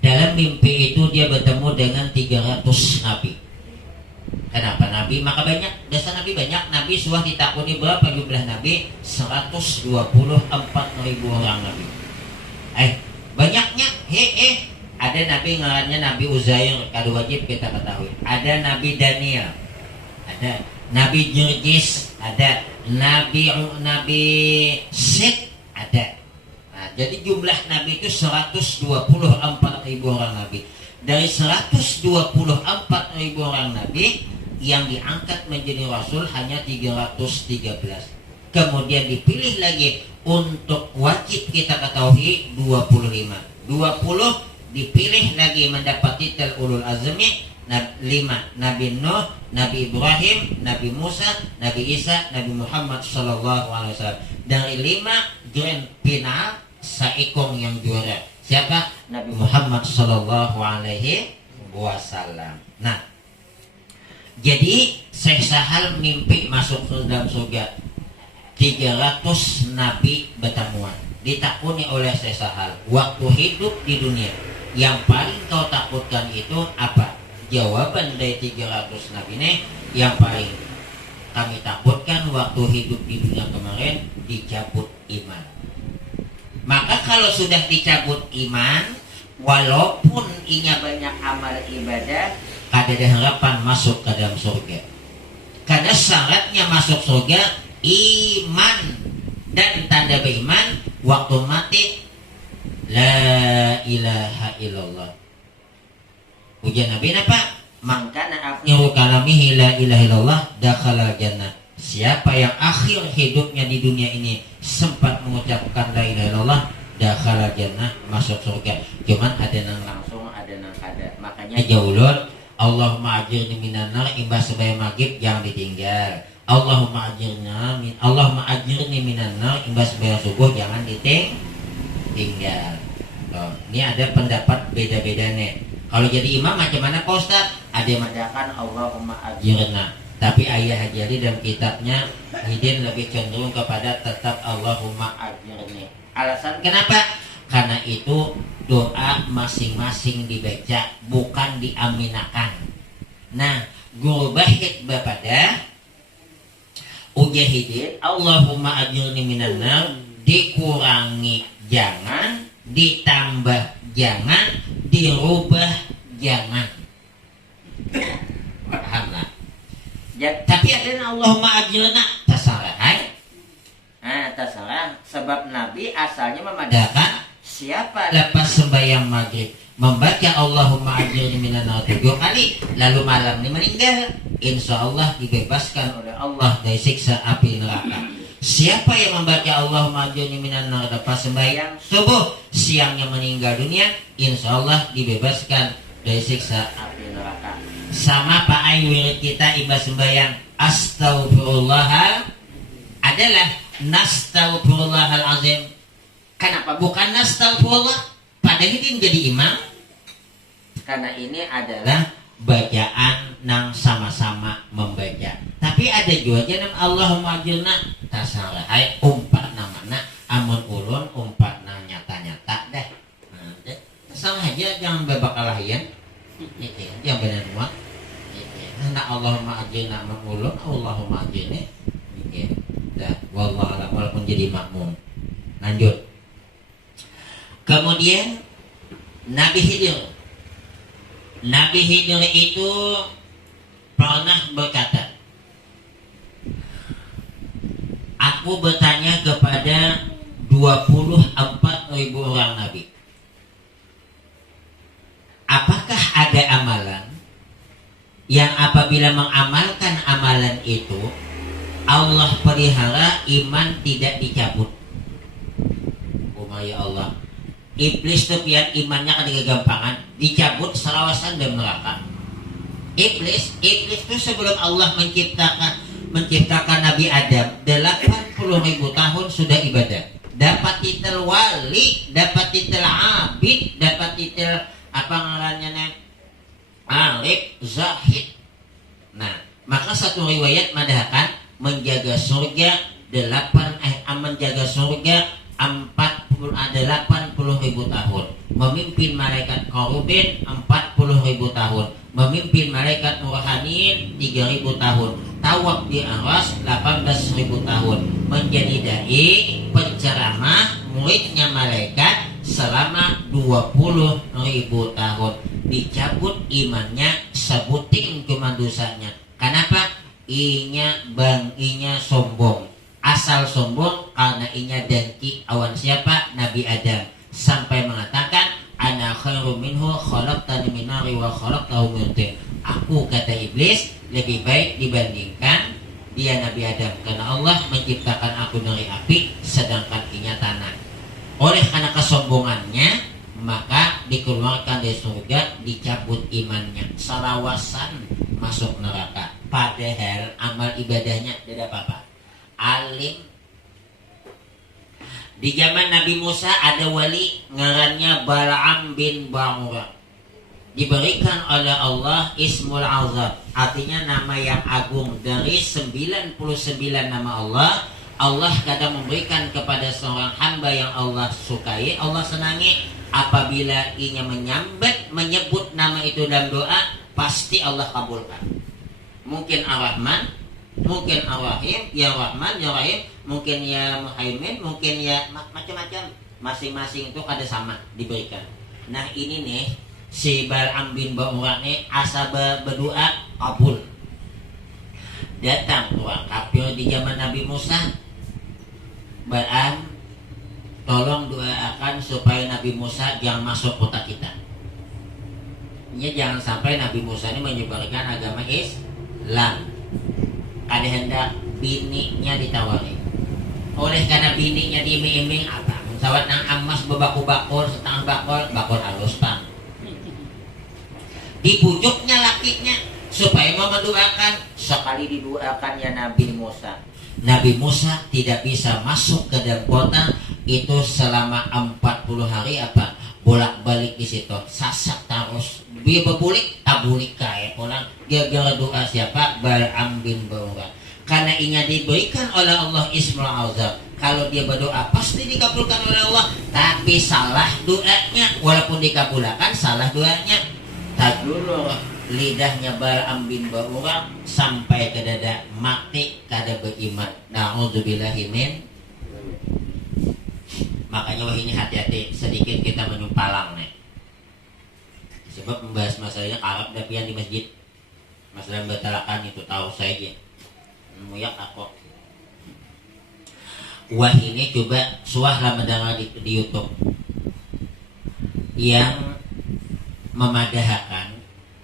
Dalam mimpi itu dia bertemu dengan 300 nabi. Kenapa nabi? Maka banyak, dasar nabi banyak. Nabi sudah ditakuni berapa jumlah nabi? 124.000 orang nabi. Banyaknya. Ada nabi ngarannya Nabi Uzair, kadu wajib kita ketahui. Ada Nabi Daniel, ada Nabi Jurgis, ada Nabi Syed, ada. Nah, jadi jumlah nabi itu 124.000 orang nabi. Dari 124.000 orang nabi yang diangkat menjadi rasul hanya 313. Kemudian dipilih lagi untuk wajib kita ketahui 25. 20 dipilih lagi mendapat titel ulul azmi. 5 Nabi Nuh, Nabi Ibrahim, Nabi Musa, Nabi Isa, Nabi Muhammad sallallahu alaihi wasallam. Dari 5 grand final saikong yang juara. Siapa? Nabi Muhammad sallallahu alaihi wasallam. Nah, jadi Syekh Sahal mimpi masuk ke dalam surga. 300 nabi bertemuan. Ditakuni oleh Syekh Sahal, waktu hidup di dunia yang paling kau takutkan itu apa? Jawaban dari 300 nabi ini, yang paling kami takutkan waktu hidup di dunia kemarin dicabut iman. Maka kalau sudah dicabut iman, walaupun inya banyak amal ibadah, ada harapan masuk ke dalam surga. Karena syaratnya masuk surga iman, dan tanda beriman waktu mati la ilaha illallah. Ujian Nabi apa? Mangkana akhiru kalamihi la ilaha illallah dakhala jannah. Siapa yang akhir hidupnya di dunia ini sempat mengucapkan la ilaha illallah, dakhala jannah, masuk surga. Cuman ada yang langsung, ada yang kada. Makanya jaulun, Allahumma ajirni minan nar, imbas sebelum maghrib jangan ditinggal. Allahumma ajirni minan nar, imbas sebelum subuh jangan ditinggal. Ini ada pendapat beda-beda nih. Kalau jadi imam macam mana Pak Ustaz? Ada yang mengatakan Allahumma ajirna, tapi Ayah Hajari dalam kitabnya Hidin lebih cenderung kepada tetap Allahumma ajirni. Alasan kenapa? Karena itu doa masing-masing dibaca, bukan diaminakan. Nah, guru bahid bapada Ujahidin Allahumma ajirni minan nar, dikurangi jangan, ditambah jangan, dirubah jangan. Paham lah ya, tapi ada Allahumma ajirna tasarah. Tasarah sebab Nabi asalnya memadakan siapa lepas sembahyang maghrib membaca Allahumma ajirni minan nar 7 kali, lalu malam ini meninggal, insya Allah dibebaskan oleh Allah dari siksa api neraka. Siapa yang membaca Allahumma ajirni minan nar lepas sembahyang subuh, siangnya meninggal dunia, insya Allah dibebaskan dari siksa api neraka. Sama Pak Ayu wirid kita imbas sembahyang astaghfirullah adalah nastaghfirullahalazim. Kenapa bukan nastaghfirullah? Padahal ini menjadi imam. Karena ini adalah bacaan nang sama-sama membaca. Tapi ada juga jenam Allahumma ajirna tasarah umpat namana yang babakalahian yang benar semua nah Allahumma ajina ma'ulun Allahumma ajina dah wallahu a'lam walaupun jadi makmum. Lanjut. Kemudian Nabi Khidir itu pernah berkata, aku bertanya kepada 24.000 orang Nabi, apakah ada amalan yang apabila mengamalkan amalan itu Allah pelihara iman tidak dicabut? Ya Allah, iblis tuh pian imannya kan kegampangan dicabut selawasan dan neraka. Iblis tuh sebelum Allah menciptakan Nabi Adam 80.000 tahun sudah ibadah, dapat titel wali, dapat titel abid, dapat titel apa ngarannya alif zahid. Nah, maka satu riwayat mengatakan menjaga surga 80.000 tahun, memimpin malaikat korubin 40.000 tahun, memimpin malaikat rohaniin 3.000 tahun, tawaf di aras 18.000 tahun, menjadi dai penceramah muridnya malaikat selama 20.000 tahun, dicabut imannya sebuting cuma dosanya. Kenapa? Inya sombong. Asal sombong karena inya dengki awan siapa? Nabi Adam, sampai mengatakan ana khairum minhu khalaqtani min nari wa khalaqtahu min tin. Aku, kata iblis, lebih baik dibandingkan dia Nabi Adam karena Allah menciptakan aku dari api sedangkan inya tanah. Oleh karena kesombongannya maka dikeluarkan dari surga, dicabut imannya, salawasan masuk neraka. Padahal amal ibadahnya tidak apa-apa. Alim. Di zaman Nabi Musa ada wali ngarannya Bal'am bin Ba'ura, diberikan oleh Allah Ismul Azam, artinya nama yang agung. Dari 99 nama Allah kadang memberikan kepada seorang hamba yang Allah sukai, Allah senangi. Apabila inya menyebut nama itu dalam doa, pasti Allah kabulkan. Mungkin Ar-Rahman, mungkin Ar-Rahim, ya Rahman, ya Rahim, mungkin ya Muhaimin, mungkin ya macam-macam. Masing-masing itu ada sama diberikan. Nah ini nih si Bal'am bin Ba'ura nih asa berdoa kabul. Datang orang kafir di zaman Nabi Musa, Bal'am tolong doakan supaya Nabi Musa jangan masuk kota kita. Ini jangan sampai Nabi Musa ini menyebarkan agama Islam. Ada hendak bininya ditawari. Oleh karena bininya diiming-iming apa? Sawat nang amas bebaku-bakul setengah bakul halus pak. Dibujuknya lakinya supaya mau mendoakan. Sekali didoakan ya Nabi Musa. Nabi Musa tidak bisa masuk ke dalam kota itu selama 40 hari apa? Bolak-balik di situ, sasak terus. Dia berbulik, tabulik kayak orang. Gara-gara doa siapa? Bal'am bin Ba'ura. Karena inya diberikan oleh Allah Ismul Azam. Kalau dia berdoa pasti dikabulkan oleh Allah. Tapi salah doanya, walaupun dikabulkan salah doanya. Tajulur lidahnya Bal'am bin Ba'ura sampai ke dada, mati kada beriman. Na'udzubillahi min. Makanya wah ini hati-hati sedikit kita menyumpalang nih. Sebab membahas masalahnya Arab dapian di masjid. Masalah betalakan itu tahu saya aja. Muyak aku. Wah ini coba suara mendengar di YouTube yang memadahkan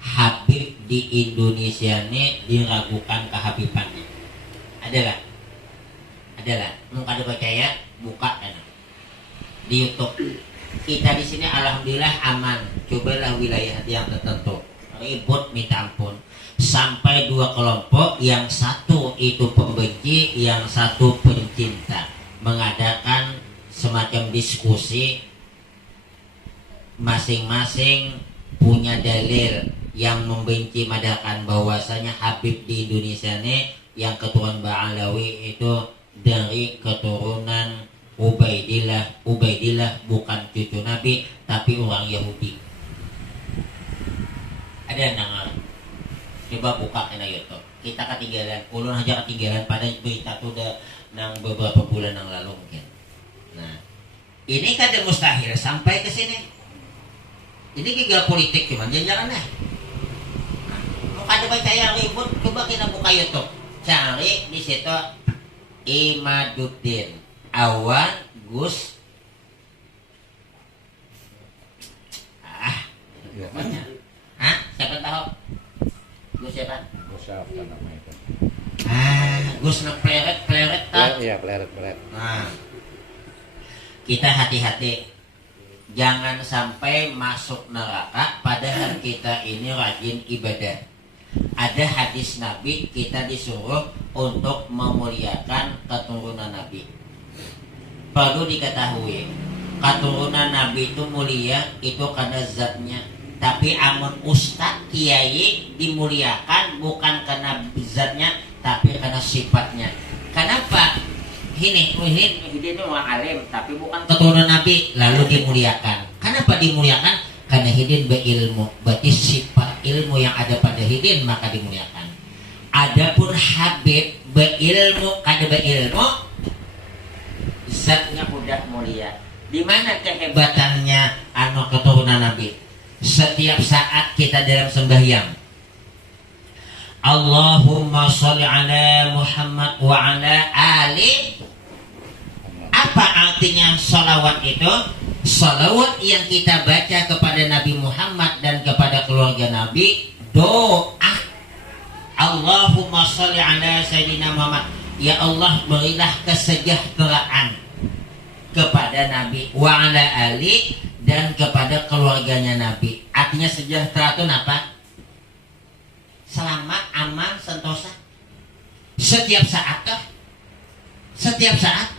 Habib di Indonesia ini diragukan kehabibannya. Adalah. Mungkin ada percaya buka kan di YouTube. Kita di sini alhamdulillah aman. Cobalah wilayah yang tertentu ribut minta ampun. Sampai dua kelompok, yang satu itu pembenci, yang satu pencinta, mengadakan semacam diskusi. Masing-masing punya dalil. Yang membenci mengatakan bahwasanya Habib di Indonesia ini yang keturunan Ba'alawi itu dari keturunan Ubaidillah bukan cucu Nabi tapi orang Yahudi. Ada dengar. Coba buka kena YouTube. Kita ketinggalan, ulun aja ketinggalan pada berita tuh udah nang beberapa bulan yang lalu mungkin. Nah, ini kada mustahil sampai ke sini. Ini gagal politik cuman jalan-jalan nah. Mau kada percaya ribut, coba kita buka YouTube. Cari di situ Imaduddin Awan Gus. Iya. Hah? Siapa tahu? Gus siapa? Gus apa namanya itu? Gus pleret tak? Iya, pleret. Nah, kita hati-hati, jangan sampai masuk neraka padahal kita ini rajin ibadah. Ada hadis Nabi, kita disuruh untuk memuliakan keturunan Nabi. Perlu diketahui, keturunan Nabi itu mulia itu karena zatnya. Tapi amun ustad kiai dimuliakan bukan karena zatnya, tapi karena sifatnya. Kenapa? Ini orang alim, tapi bukan keturunan Nabi, lalu dimuliakan. Kenapa dimuliakan? Karena hidin berilmu, berarti sifat ilmu yang ada pada hidin maka dimuliakan. Adapun Habib berilmu, kada berilmu, zatnya udah mulia. Di mana kehebatannya keturunan Nabi? Setiap saat kita dalam sembahyang, Allahumma sholli ala Muhammad wa ala ali. Apa artinya sholawat itu? Sholawat yang kita baca kepada Nabi Muhammad dan kepada keluarga Nabi, doa. Allahumma sholli ala Sayyidina Muhammad. Ya Allah, berilah kesejahteraan kepada Nabi wa ala ali, dan kepada keluarganya Nabi. Artinya sejahtera itu apa? Selamat, aman, sentosa. Setiap saat toh. Setiap saat.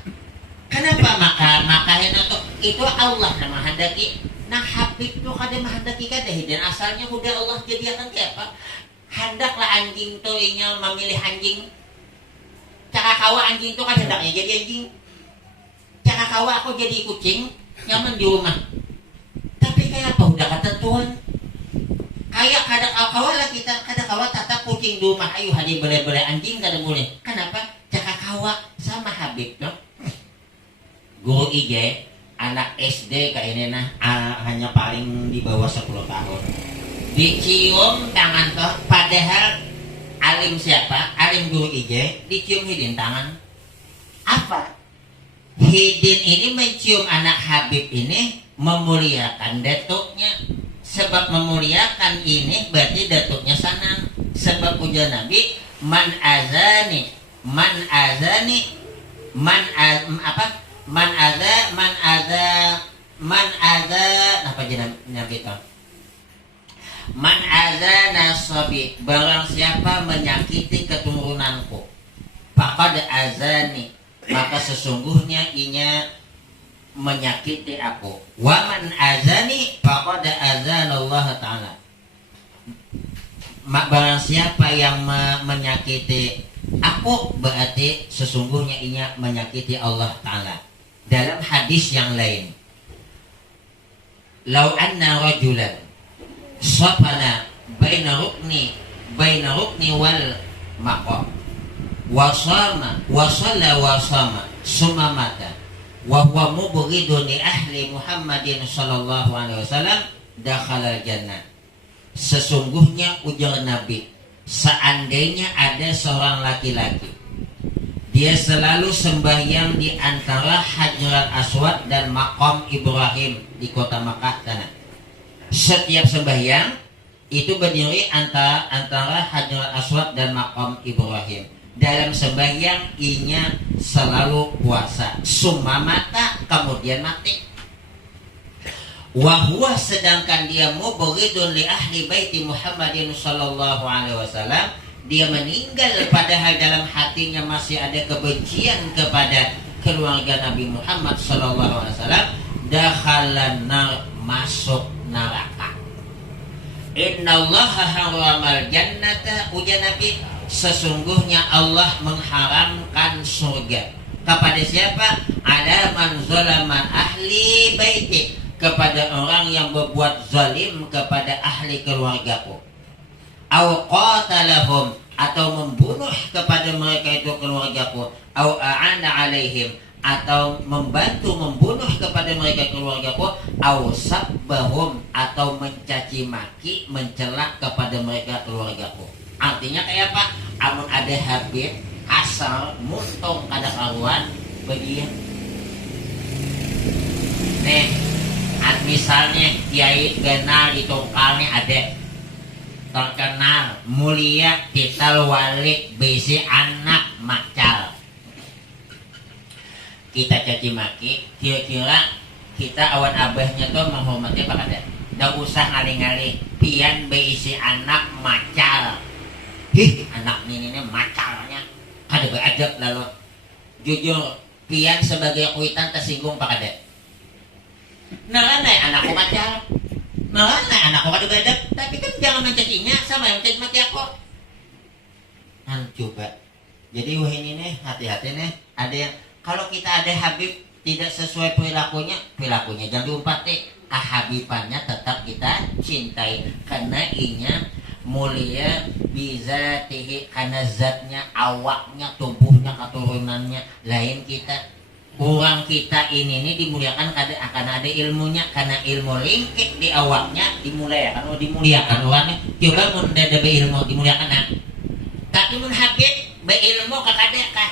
Kenapa? Maka itu Allah yang menghendaki. Nah, Habib itu kada menghendaki kada dan asalnya udah Allah jadikan kayak apa? Hendaklah anjing tuh inya memilih anjing. Cara kawa anjing itu kan hendaknya jadi anjing. Cara kawa aku jadi kucing, nyaman di rumah. Tapi kayak apa udah ketentuan. Kayak kada kawa kita kada kawa tatap kucing di rumah. Ayo hadir bele-bele anjing kada boleh. Kenapa? Cara kawa sama Habib no. Guru IG anak SD kayak ini nah hanya paling di bawah 10 tahun. Dicium tangan toh, padahal alim siapa? Alim guru IG dicium hidin tangan. Apa? Hidin ini mencium anak Habib ini memuliakan datuknya. Sebab memuliakan ini berarti datuknya sanang. Sebab ujar Nabi, man azani apa jenis Nabi itu? Man azana sabi, barang siapa menyakiti keturunanku, faqad azani, maka sesungguhnya inya menyakiti aku. Wa man azani faqad azanallah ta'ala. Barang siapa yang menyakiti aku, berarti sesungguhnya inya menyakiti Allah Ta'ala. Dalam hadis yang lain, lau anna rajulan safana baina rukni wal maqam wasama wasama sumamata wa huwa mubghidun li ahli Muhammadin sallallahu alaihi wasallam dakhala jannah. Sesungguhnya ujar Nabi, seandainya ada seorang laki-laki dia selalu sembahyang di antara Hajar Aswad dan Maqam Ibrahim di kota Makkah sana. Setiap sembahyang itu berdiri antara Hajar Aswad dan Maqam Ibrahim. Dalam sembahyang inya selalu puasa. Sumamata, kemudian mati. Wahwa, sedangkan dia mubghidun li ahli baiti Muhammadin sallallahu alaihi wasallam, dia meninggal padahal dalam hatinya masih ada kebencian kepada keluarga Nabi Muhammad sallallahu alaihi wasallam, dakhalan nar, masuk neraka. Innallaha haramal jannata, ujar Nabi, sesungguhnya Allah mengharamkan surga kepada siapa? Ada man zalaman ahli baiti, kepada orang yang berbuat zalim kepada ahli keluargaku. au qatalahum, atau membunuh kepada mereka itu keluargaku, au a'ana alaihim, atau membantu membunuh kepada mereka keluargaku, au sabbahum, atau mencaci maki mencela kepada mereka keluargaku. Artinya kayak apa? Amun ada habib asal muntung kada karuan bagian. Nih, misalnya kiai kenal di tongkalnya ada terkenal mulia titel wali bisi anak macal, kita caci maki, kira-kira kita awan abahnya tuh menghormati apa kada? Nggak usah ngaling-ngaling, pian beisi anak macal, anak ini macalnya kada beradab lalu. Jujur pian sebagai kuitan tersinggung pak kada? Naranay anakku macal, naranay anakku kada beradab, tapi kan jangan mencacinya sama yang mencaci maki aku. Coba, jadi wah ini nih hati-hati nih, ada yang kalau kita ada habib tidak sesuai perilakunya jangan diumpati. Habibannya tetap kita cintai karena inya mulia bizatihi, karena zatnya, awaknya, tubuhnya, keturunannya. Lain kita, orang kita ini dimuliakan karena ada ilmunya, karena ilmu lingkit di awaknya dimuliakan orangnya. Coba mun ada beilmu dimuliakan nah. Tapi mun habib beilmu kakada kah?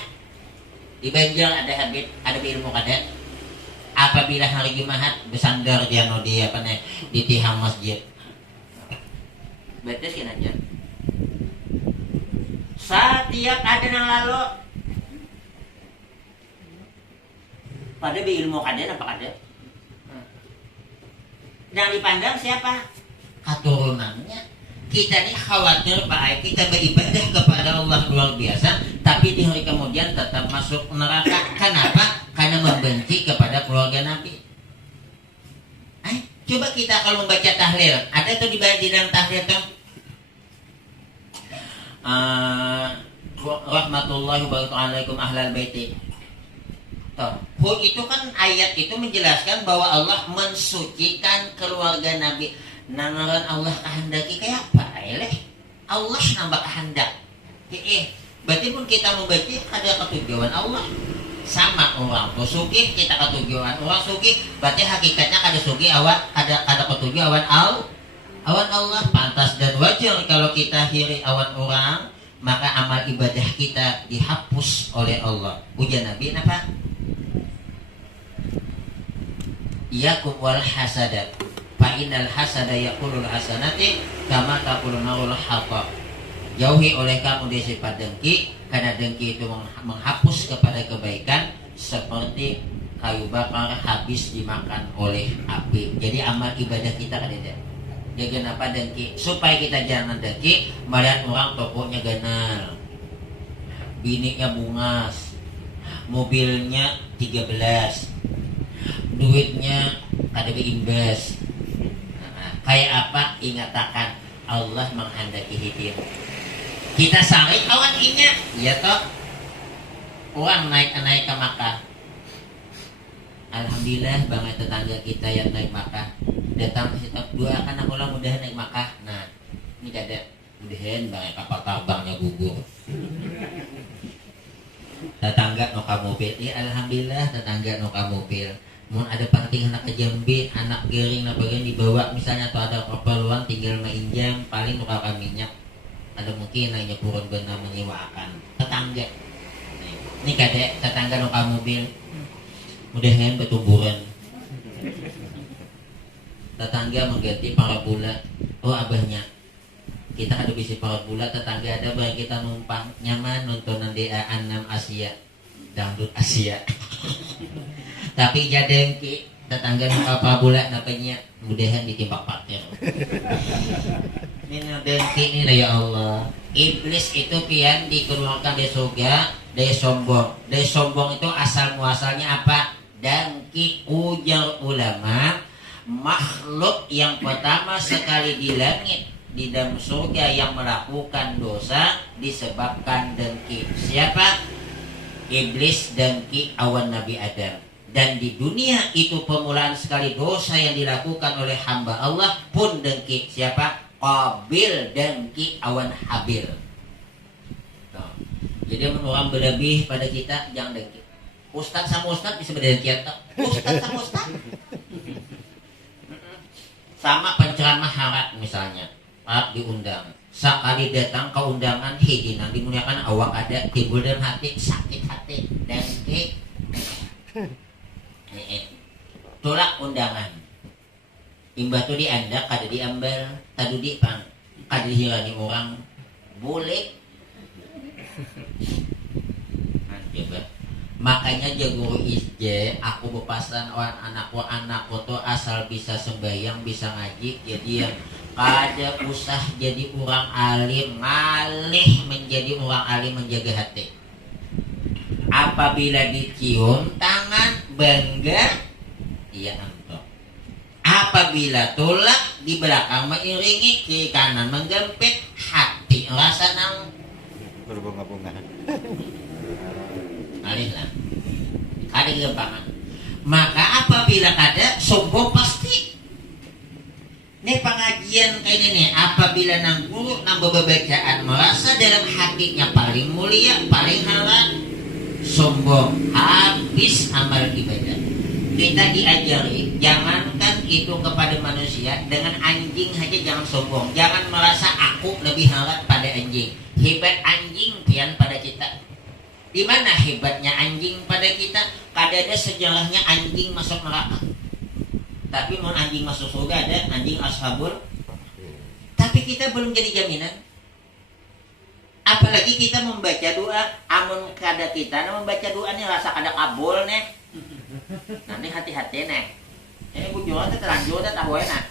Di Banjar ada habib, ada beilmu kada. Apabila hari Jumat bersandar dia apa nih di tihang masjid. Betes kan aja. Setiap ada yang lalu pada beilmu kada apa kada? Yang dipandang siapa? Keturunannya. Kita ini khawatir baik kita beribadah kepada Allah luar biasa, tapi di hari kemudian tetap masuk neraka. Kenapa? Karena membenci kepada keluarga Nabi. Coba kita kalau membaca tahlil, ada tuh di dalam tahlil tuh rahmatullahi wabarakatuh ahlal baiti. Itu kan ayat itu menjelaskan bahwa Allah mensucikan keluarga Nabi. Nangaran Allah kehendaki kayak apa? Allah nambah kehendak. Berarti pun kita membaca ada ketujuan Allah. Sama orang tuh sugih, kita ketujuan orang sugih. Berarti hakikatnya kada sugih awan kada ketujuan awan Allah. Pantas dan wajar kalau kita hiri awan orang, maka amal ibadah kita dihapus oleh Allah. Ujian Nabi apa? Iyakum wal hasadat, fa innal hasada yaqulul hasanati kama taqulun narul haqa. Jauhi oleh kamu dari sifat dengki, karena dengki itu menghapus kepada kebaikan seperti kayu bakar habis dimakan oleh api. Jadi amal ibadah kita kan ada. Jadi kenapa dengki? Supaya kita jangan dengki melihat orang tokonya ganal, bininya bungas, mobilnya 13, duitnya kada berimbas. Kayak apa? Ingatakan Allah menghendaki hidup. Kita saling kawan inya, ya toh. Orang naik ke Makkah. Alhamdulillah banget tetangga kita yang naik Makkah. Datang kita doakan aku lah mudah naik Makkah. Nah, ini kada mudahan banget kapal terbangnya gugur. Tetangga nuka mobil, ya alhamdulillah tetangga nuka mobil. Mau ada parting anak ke Jambi, anak giring apa yang dibawa misalnya, atau ada keperluan tinggal mainjam paling nuka minyak. Ada mungkin hanya kurun benar menyewakan tetangga. Ini kadek tetangga nuka mobil, mudahan bertumburan. Tetangga mengganti parabola. Oh abahnya, kita ada bisi parabola, tetangga ada baik kita numpang nyaman nontonan DA6 Asia, dangdut Asia. Tapi jadengki tetangga nuka parabola napanya mudahan ditimbak parkir. Ini dengki ini lah ya Allah. Iblis itu pian dikeluarkan dari surga, dari sombong. Dari sombong itu asal muasalnya apa? Dengki. Ujar ulama, makhluk yang pertama sekali di langit di dalam surga yang melakukan dosa disebabkan dengki. Siapa? Iblis dengki awan Nabi Adam. Dan di dunia itu permulaan sekali dosa yang dilakukan oleh hamba Allah pun dengki. Siapa? Qabil dengki awan Habil. Nah, jadi orang berlebih pada kita jangan dengki. Ustadz sama ustadz bisa berdengki atau ustadz sama ustadz. Sama penceramah harat misalnya, harat diundang. Sekali datang ke undangan hidinan dimuliakan awak ada timbul dalam hati sakit hati dengki. Tolak undangan. Imbah tu dianda kada diambil, tadu di pang, kada dihirani orang boleh. Coba. Makanya jago isje, aku bepasan orang anakku tu asal bisa sembahyang, bisa ngaji, jadi yang kada usah jadi orang alim, ngalih menjadi orang alim menjaga hati. Apabila dicium tangan bangga, iya antok. Apabila tolak di belakang mengiringi, kiri kanan menggempit, hati rasa nang berbunga-bunga. alihlah ada gempangan. Maka apabila kada sombong pasti nih pengajian kayak ini apabila nang guru nang bacaan merasa dalam hatinya paling mulia paling halal sombong habis amal ibadah. Kita diajari jangankan itu kepada manusia, dengan anjing saja jangan sombong, jangan merasa aku lebih halal pada anjing. Hebat anjing pian pada kita. Di mana hebatnya anjing pada kita? Kada ada sejarahnya anjing masuk neraka. Tapi mau anjing masuk surga ada, anjing ashabul. Tapi kita belum jadi jaminan. Apalagi kita membaca doa, amun kada kita membaca doa nih rasa kada kabul nih. Nanti hati-hati nih. Ini bujuran terlanjur dah tahu enak.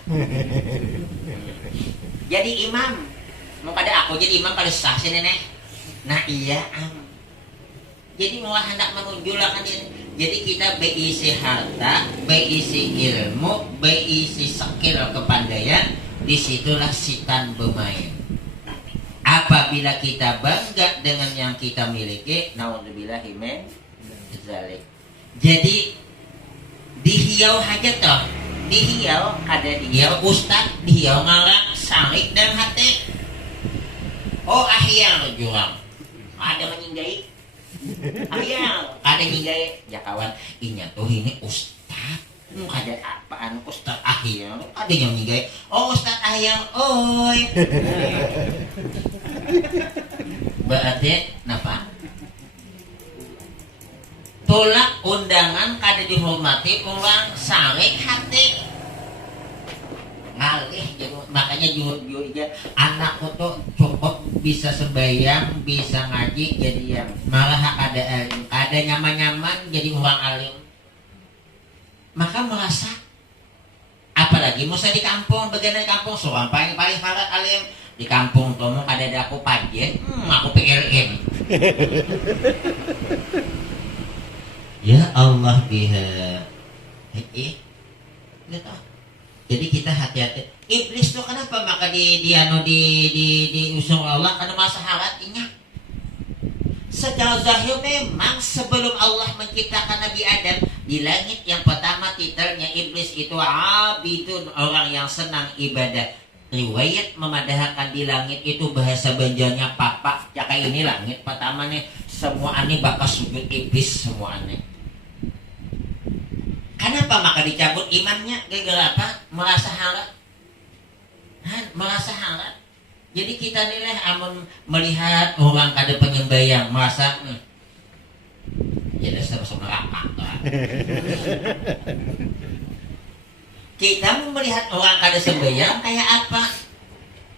Jadi imam, mau kada aku jadi imam kada sah sini nih. Nah iya jadi mau hendak menunjukkan ini. Jadi kita berisi harta, berisi ilmu, berisi skill kepandaian, disitulah sitan bermain. Apabila kita bangga dengan yang kita miliki, naudzubillahi min dzalik. Jadi dihiau aja toh, dihiau ada dihiau ustad, dihiau ngarang, salik dan hati. Oh ahyang jurang, ada menyinggai. Ahyang, ada nyinggai. Ya kawan, inya tuh ini ustad. Ada apaan ustad ahyang? Ada yang nyinggai. Oh ustad ahyang, oi. Berarti napa? Tolak undangan kada dihormati orang salik hati. Ngalih makanya jujur aja anakku tuh cukup bisa sembahyang, bisa ngaji jadi yang malah ada alim, ada nyaman-nyaman jadi orang alim. Maka merasa apalagi masa di kampung, bagian di kampung seorang paling parat alim di kampung tuh mau kada ada aku pajen, aku PLN. Ya Allah biha. Gitu. Jadi kita hati-hati. Iblis tuh kenapa maka diusung Allah karena masa halatinya. Secara zahir memang sebelum Allah menciptakan Nabi Adam di langit yang pertama titelnya iblis itu abidun, orang yang senang ibadah. Riwayat memadahkan di langit itu bahasa Banjarnya papa. Ya kayak ini langit pertama nih semua aneh bakal sujud iblis semua aneh. Kenapa maka dicabut imannya? Gara-gara apa? Merasa halal. Merasa halal. Jadi kita nilai amun melihat orang kada penyembayang merasa ya dasar masuk neraka. Kita melihat orang kada sembahyang kayak apa?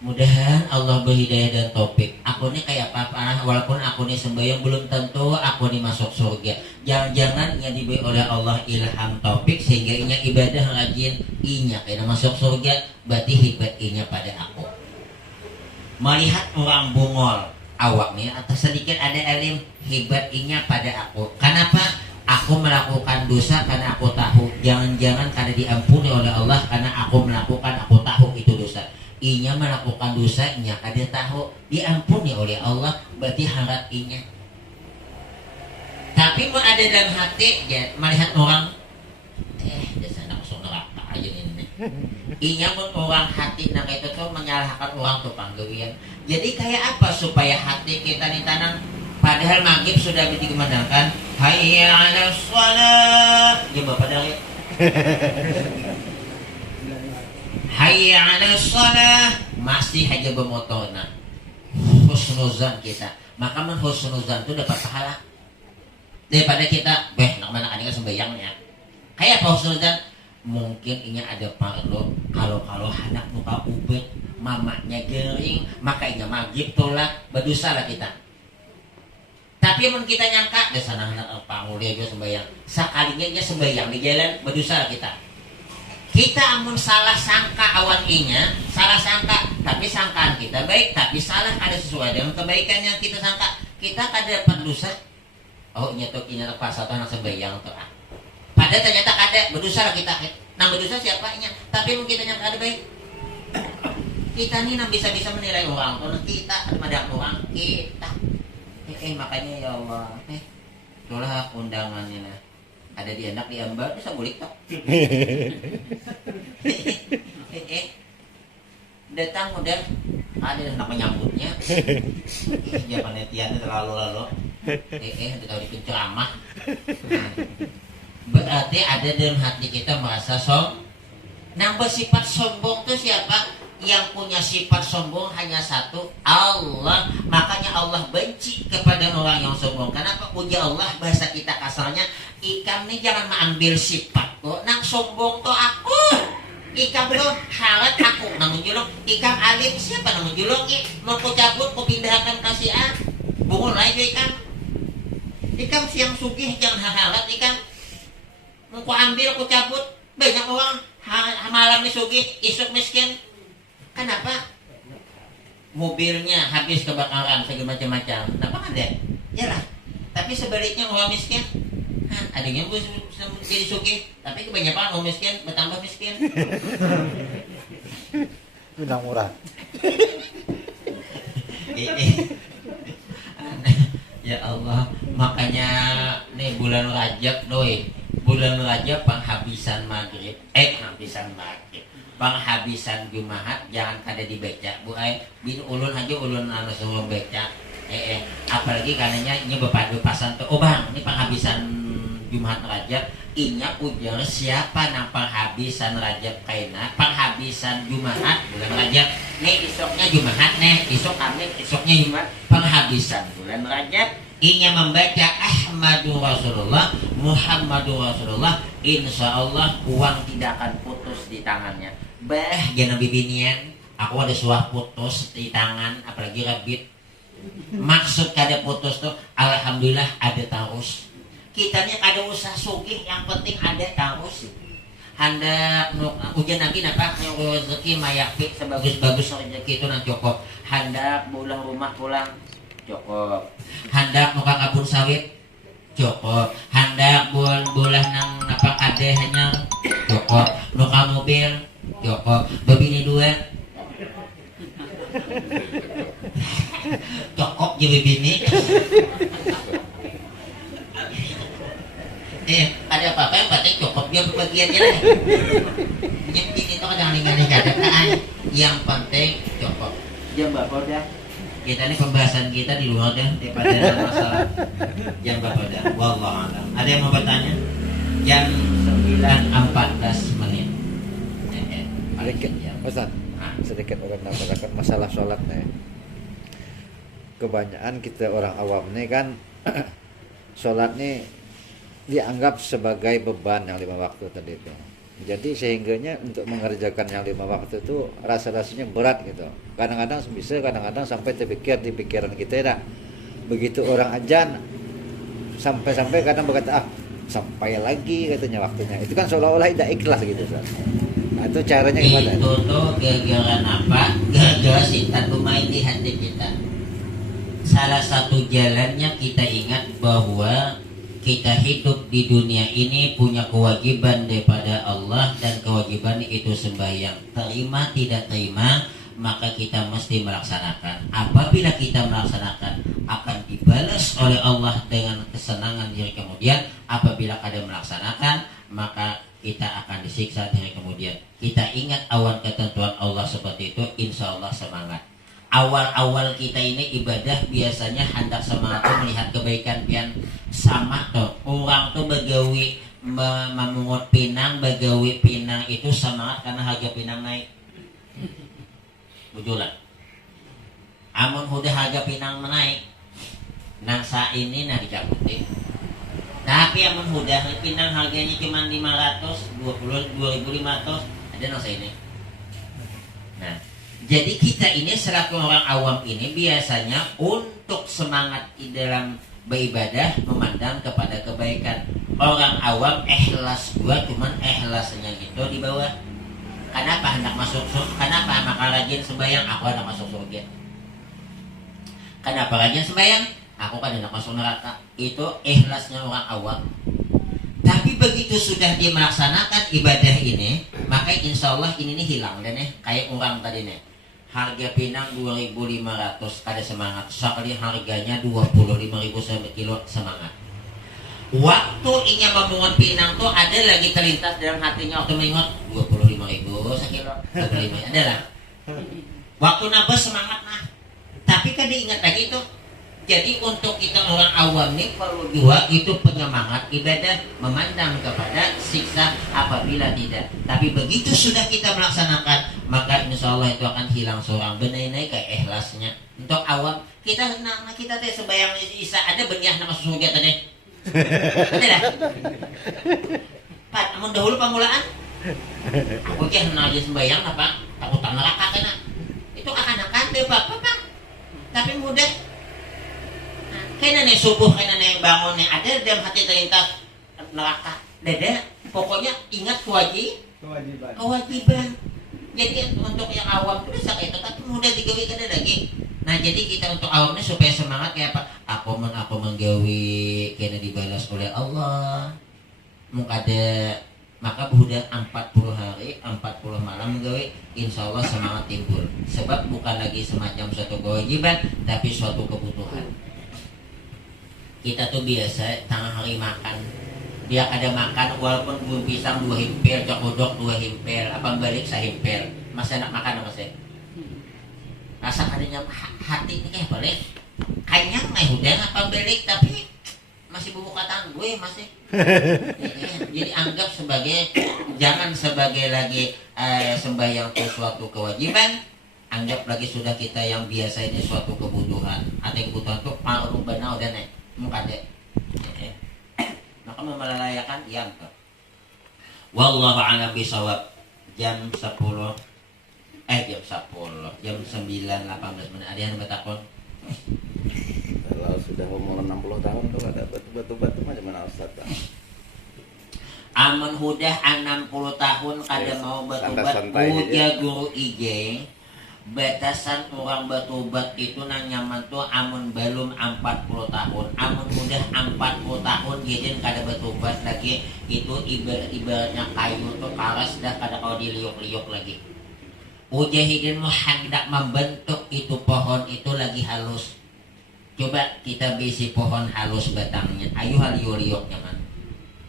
Mudahan Allah berhidayah dan taufik. Aku ini kayak apa? Walaupun aku ini sembahyang belum tentu aku ini masuk surga. Jangan-jangan yang diberi oleh Allah ilham taufik sehingga inya ibadah rajin, inya kena masuk surga. Berarti hebat inya pada aku. Melihat orang bungol awak nih atau sedikit ada alim, hebat inya pada aku. Kenapa? Aku melakukan dosa karena aku tahu. Jangan-jangan karena diampuni oleh Allah karena aku melakukan, aku tahu itu dosa. Inya melakukan dosanya kada tahu diampuni oleh Allah, berarti harap inya. Tapi mau ada dalam hati ya, melihat orang dasar nak masuk neraka aja ini. Inya pun orang hati nah itu tuh menyalahkan orang tuh panggawian. Jadi kayak apa supaya hati kita ditanam? Padahal maghrib sudah dikumandangkan, hayya 'alas shalah. Ya Bapak dari. Hayya 'alas shalah masih aja bermotona. Husnuzan kita. Maka husnuzan itu dapat pahala. Daripada kita, nak mana ada sembahyang ya. Kayak apa husnuzan? Mungkin ini ada parlo kalau anak muka ubet mamanya gering makanya maghrib tolak berdosa lah kita. Tapi mun kita nyangka desa anak pangulia juga sembahyang sekalinya dia sembahyang di jalan berdosa lah kita amun salah sangka awan inya salah sangka tapi sangkaan kita baik tapi salah ada sesuai dengan kebaikan yang kita sangka kita kada dapat dosa. Oh nyetok inya pas atau anak sembahyang tuh padahal ternyata ada berdosa lah kita. Nah berdosa siapanya? Tapi mungkin kita yang ada baik. Kita nih bisa menilai orang. Kalau kita ada orang kita. Makanya ya Allah. Itulah undangannya nah. Ada di anak diambil bisa boleh tak? Datang udah ada anak menyambutnya. Jangan penelitiannya terlalu. Udah tahu di penceramah. Berarti ada dalam hati kita merasa Nah bersifat sombong itu siapa? Yang punya sifat sombong hanya satu, Allah. Makanya Allah benci kepada orang yang sombong. Kenapa? Puji Allah bahasa kita kasarnya, ikam nih jangan mengambil sifat kok. Nang sombong tuh aku. Ikam tuh halat aku. Nang menjuluk, ikam alim siapa nang menjuluk? Mau ku cabut, ku pindahkan kasih bungun lagi ikam. Ikam siang sugih jangan halat ikam. Mau ku ambil, ku cabut. Banyak orang malam nih sugih, isuk miskin. Kenapa? Mobilnya habis kebakaran segala macam-macam. Kenapa ada? Ya lah. Tapi sebaliknya orang miskin, adanya jadi sugih. Tapi kebanyakan orang miskin bertambah miskin. Bintang murah. Ya Allah, makanya nih bulan Rajab doi. Bulan Rajab penghabisan maghrib, penghabisan Jumat jangan kada dibaca bu bin ulun aja ulun anu semua baca apalagi karenanya ini berpasan tuh oh bang ini penghabisan Jumat Rajab inya ujar siapa nang penghabisan Rajab kaina penghabisan Jumat bulan Rajab nih isoknya Jumat nih isok kami isoknya Jumat penghabisan bulan Rajab inya membaca Ahmadu Rasulullah Muhammadu Rasulullah insya Allah uang tidak akan putus di tangannya. Jangan bibinian aku ada suah putus di tangan apalagi rabit maksud kada putus tuh alhamdulillah ada terus kitanya kada usah sugih yang penting ada terus hendak ujian nanti napa yang rezeki mayakti sebagus-bagus rezeki itu nang cukup hendak pulang rumah pulang cukup hendak nuka kabun sawit cukup hendak bulan nang napa kade hanya cukup nuka mobil cukup babini dua cukup jadi bini ada apa-apa yang penting cukup dia bagiannya lah yang bini itu kadang kadang yang penting cukup jam berapa udah kita ini pembahasan kita di luar deh daripada masalah jam berapa dah wallah alam. Ada yang mau bertanya? Jam 9.14 menit. Sedikit orang mengatakan masalah sholat nih. Kebanyakan kita orang awam nih kan sholat nih dianggap sebagai beban yang 5 waktu tadi itu. Jadi sehingganya untuk mengerjakan yang 5 waktu itu rasa-rasanya berat gitu. Kadang-kadang bisa, kadang-kadang sampai terpikir di pikiran kita ya. Begitu orang ajan sampai kadang berkata sampai lagi katanya waktunya. Itu kan seolah-olah tidak ikhlas gitu. Nah, itu caranya gimana? Itu tuh gara-gara apa? Gara-gara setan bermain di hati kita. Salah satu jalannya kita ingat bahwa kita hidup di dunia ini punya kewajiban daripada Allah dan kewajiban itu sembahyang. Terima tidak terima maka kita mesti melaksanakan. Apabila kita melaksanakan akan dibalas oleh Allah dengan kesenangan diri kemudian. Apabila kada melaksanakan maka kita akan disiksa di hari kemudian. Kita ingat awan ketentuan Allah seperti itu, insya Allah semangat. Awal-awal kita ini ibadah biasanya hendak semangat tuh melihat kebaikan pian sama tuh. Orang tuh begawi memungut pinang, begawi pinang itu semangat karena harga pinang naik. Bujulan. Amun udah harga pinang menaik, nah saat ini nah dicabutin. Tapi amun udah pinang harganya cuma 2.500, ada nasa ini. Nah, jadi kita ini selaku orang awam ini biasanya untuk semangat di dalam beribadah memandang kepada kebaikan. Orang awam ikhlas gua cuman ikhlasnya gitu di bawah. Kenapa hendak masuk surga? Kenapa maka rajin sembahyang aku hendak masuk surga? Kenapa rajin sembahyang? Aku kan hendak masuk neraka. Itu ikhlasnya orang awam. Tapi begitu sudah dia melaksanakan ibadah ini, maka insya Allah ini nih hilang dan kayak orang tadi nih. Harga pinang 2.500 kada semangat. Sekali harganya 25.000 kilo semangat. Waktu inya memungut pinang tuh ada lagi terlintas dalam hatinya waktu mengingat 25.000 sekilo. 25 adalah. Waktu nambah semangat nah. Tapi kan diingat lagi tuh. Jadi untuk kita orang awam nih perlu juga itu penyemangat ibadah memandang kepada siksa apabila tidak. Tapi begitu sudah kita melaksanakan maka insya Allah itu akan hilang seorang benar-benar ke ikhlasnya. Untuk awam kita kita teh sembahyang isa ada benyah nama surga tadi. Ada lah. Pak, amun dahulu pamulaan. Aku kira aja sembahyang apa? Takut neraka kena. Itu akan deh Pak. Tapi mudah. Kena nih subuh, kena nih bangun nih ada dalam hati terlintas neraka. Dada, pokoknya ingat kewajiban. Jadi untuk yang awam itu bisa kayak itu, tapi mudah digawi kada lagi. Nah jadi kita untuk awamnya supaya semangat kayak apa? Aku menggawi kena dibalas oleh Allah. Mungkada maka budak 40 hari 40 malam menggawi, insya Allah semangat timbul. Sebab bukan lagi semacam suatu kewajiban, tapi suatu kebutuhan. Kita tuh biasa tengah hari makan dia ada makan walaupun belum pisang 2 himpel, cokudok 2 himpel, apa balik sehimpel, masih enak makan masih rasa kadanya hati ini kayak boleh kayaknya udah apa balik tapi masih buka tangan gue masih jadi anggap sebagai jangan sebagai lagi sembahyang itu suatu kewajiban, anggap lagi sudah kita yang biasa ini suatu kebutuhan. Ada kebutuhan tuh paru benar udah naik muka deh, maka memelalayakan diam ke. Wallahu a'lam bishawab. Jam 10 jam 9:18 menit. Ada yang bertakon? Kalau sudah umur 60 tahun tuh ada batu-batu macam mana Ustaz? Amun hudah 60 tahun kada mau batubat uja guru ije. Batasan orang batubat itu nang nyaman tuh amun belum 40 tahun. Amun udah 40 tahun jadi kada batubat lagi itu ibaratnya kayu tuh karas dah kada kau diliuk-liuk lagi. Ujahidin mau hendak membentuk itu pohon itu lagi halus. Coba kita bisi pohon halus batangnya. Ayo liuk-liuk nyaman.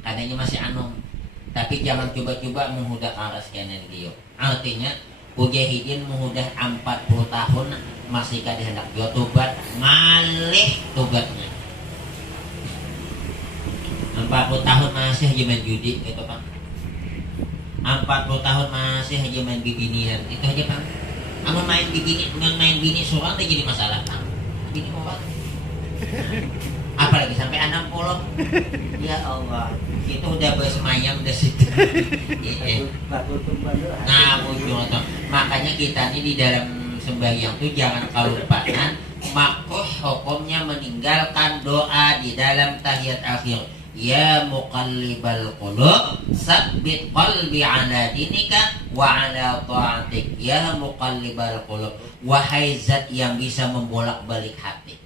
Kadanya masih anong. Tapi jangan coba-coba menghudak karas kenen liuk. Artinya Mujahidin mudah 40 tahun masih kada hendak dia tobat ngalih tobatnya. 40 tahun masih aja main judi itu Pak. 40 tahun masih aja main bibinian itu aja Pak. Amun main bini seorang dia jadi masalah Pak. Bini orang. Apalagi sampai 60. Ya Allah. Itu udah bersemayam di situ. Nah, makanya kita ini di dalam sembahyang tuh jangan kelupaan makruh hukumnya meninggalkan doa di dalam tahiyat akhir. Ya muqallibal qulub, tsabbit qalbi ala dinika wa ala ta'atik. Ya muqallibal qulub, wahai zat yang bisa membolak-balik hati.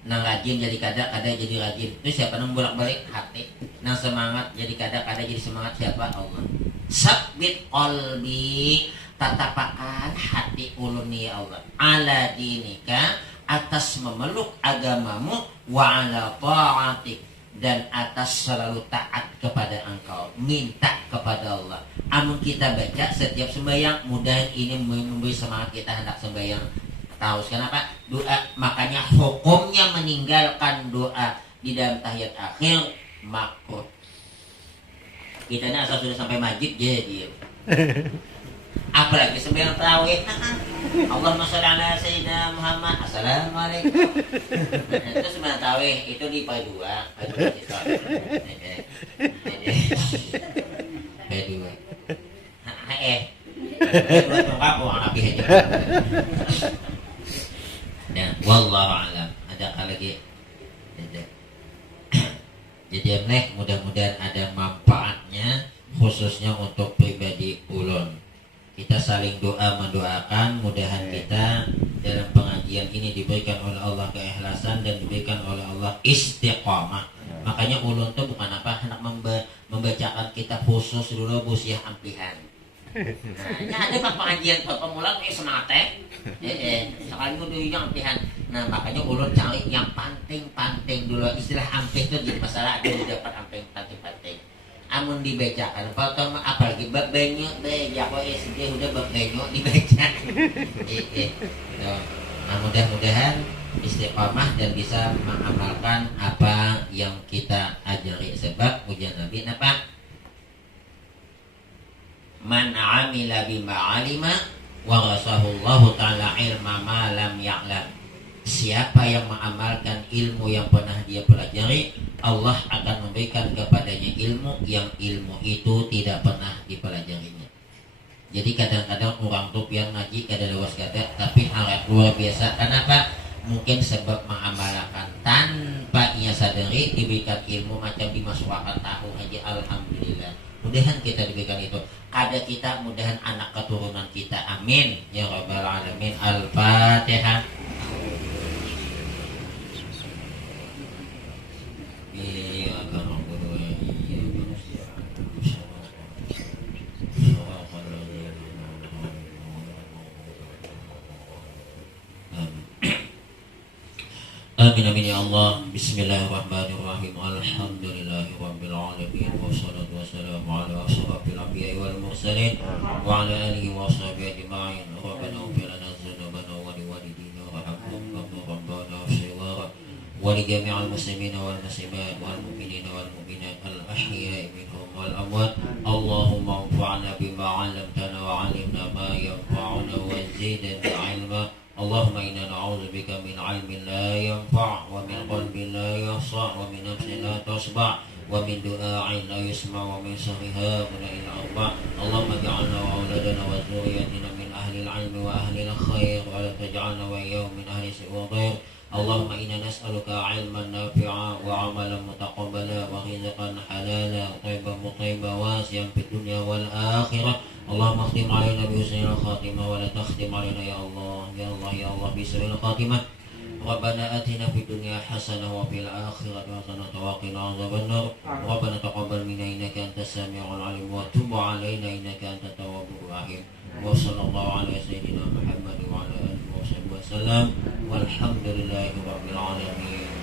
Nang rajin jadi kada jadi rajin. Itu siapa nang bolak-balik hati. Nang semangat jadi kada jadi semangat siapa? Allah. Sabbit qalbi, tatapakan hati ulun ya Allah. Ala dinika, atas memeluk agamamu, wa ala ta'atik, dan atas selalu taat kepada Engkau, minta kepada Allah. Amun kita baca setiap sembahyang, mudah ini memberi semangat kita hendak sembahyang. Tahu kenapa? Doa, makanya hukumnya meninggalkan doa di dalam tahiyat akhir makruh. Kita ini asal sudah sampai majid jadi. Apalagi sembahyang tarawih. Allahumma sholli ala sayyidina Muhammad. Assalamualaikum. Itu sembahyang tarawih itu di dua. Dua. Nah, wallahu alam. Ada lagi? Jadi mudah-mudahan ada manfaatnya khususnya untuk pribadi ulun. Kita saling doa mendoakan, mudahan kita dalam pengajian ini diberikan oleh Allah keikhlasan dan diberikan oleh Allah istiqamah. Makanya ulun tuh bukan apa hendak membacakan kitab khusus dulu busiah ampihan. Nah, ada pak pengajian pemula semangat sekali udah yang ampihan. Nah, makanya ulun cari yang panting dulu. Istilah ampih itu jadi masalah, ada dapat amping panting. Amun dibacakan pertama apalagi bab banyak ya kok SD udah bab banyak dibaca. Nah, mudah-mudahan istiqamah dan bisa mengamalkan apa yang kita ajari, sebab ujian Nabi apa? Man amila bima alima warasahullahu ta'ala ilma ma lam ya'lam. Siapa yang mengamalkan ilmu yang pernah dia pelajari, Allah akan memberikan kepadanya ilmu yang ilmu itu tidak pernah dipelajarinya. Jadi kadang-kadang orang tuh yang ngaji kada luas kata, tapi awet luar biasa. Kenapa? Mungkin sebab mengamalkan tanpa ia sadari diberikan ilmu macam dimasukkan tahu aja. Alhamdulillah. Mudahan kita diberikan itu. Ada kita, mudahan anak keturunan kita. Amin ya rabbal alamin. Al-Fatihah. Amin amin ya Allah. Bismillahirrahmanirrahim. Alhamdulillahi rabbil alamin. Wassalatu wassalamu ala asyrafil anbiya'i wal mursalin wa ala alihi wa sahbihi ajma'in. Rabbana ighfir lana dzunubana wa liwalidina warhamhum kama rabbana shighara wa li jami'il muslimina wal muslimat wal mu'minina wal mu'minat al ahya'i minhum wal amwat. Allahumma anfa'na bima 'allamtana wa 'allimna ma yanfa'una wa zidna 'ilma. Allahumma inna na'udzubika min 'ilmin la yanfa' wa min qalbin la yahsa' wa min nafsin la tasba' wa min du'a'in la yusma' wa min sharri haula'i al-arba'. Allahumma ij'alna wa auladana wa dzurriyyatina min ahli al-'ilmi wa ahli al-khair wa la taj'alna wa iyyahum min ahli as-su'i wa ghair. Allahumma inna nas'aluka 'ilman nafi'a wa 'amalan mutaqabbala wa rizqan halala thayyiban mutayyiban wasi'an fid dunya wal akhirah. Allahumma khtim 'alaina bi husnil khatimah wa la takhtim 'alaina ya Allah ya Allah ya Allah bi su'il khatimah. Rabbana atina fid dunya hasanah wa fil akhirati hasanah wa qina adzabannar. Rabbana taqabbal minna innaka antas samiul 'alim wa tub 'alaina innaka antat tawwabur rahim. Wa sallallahu ala sayyidina Muhammad wa ala alihi wa sahbihi wasallam. Walhamdulillahi rabbil alamin.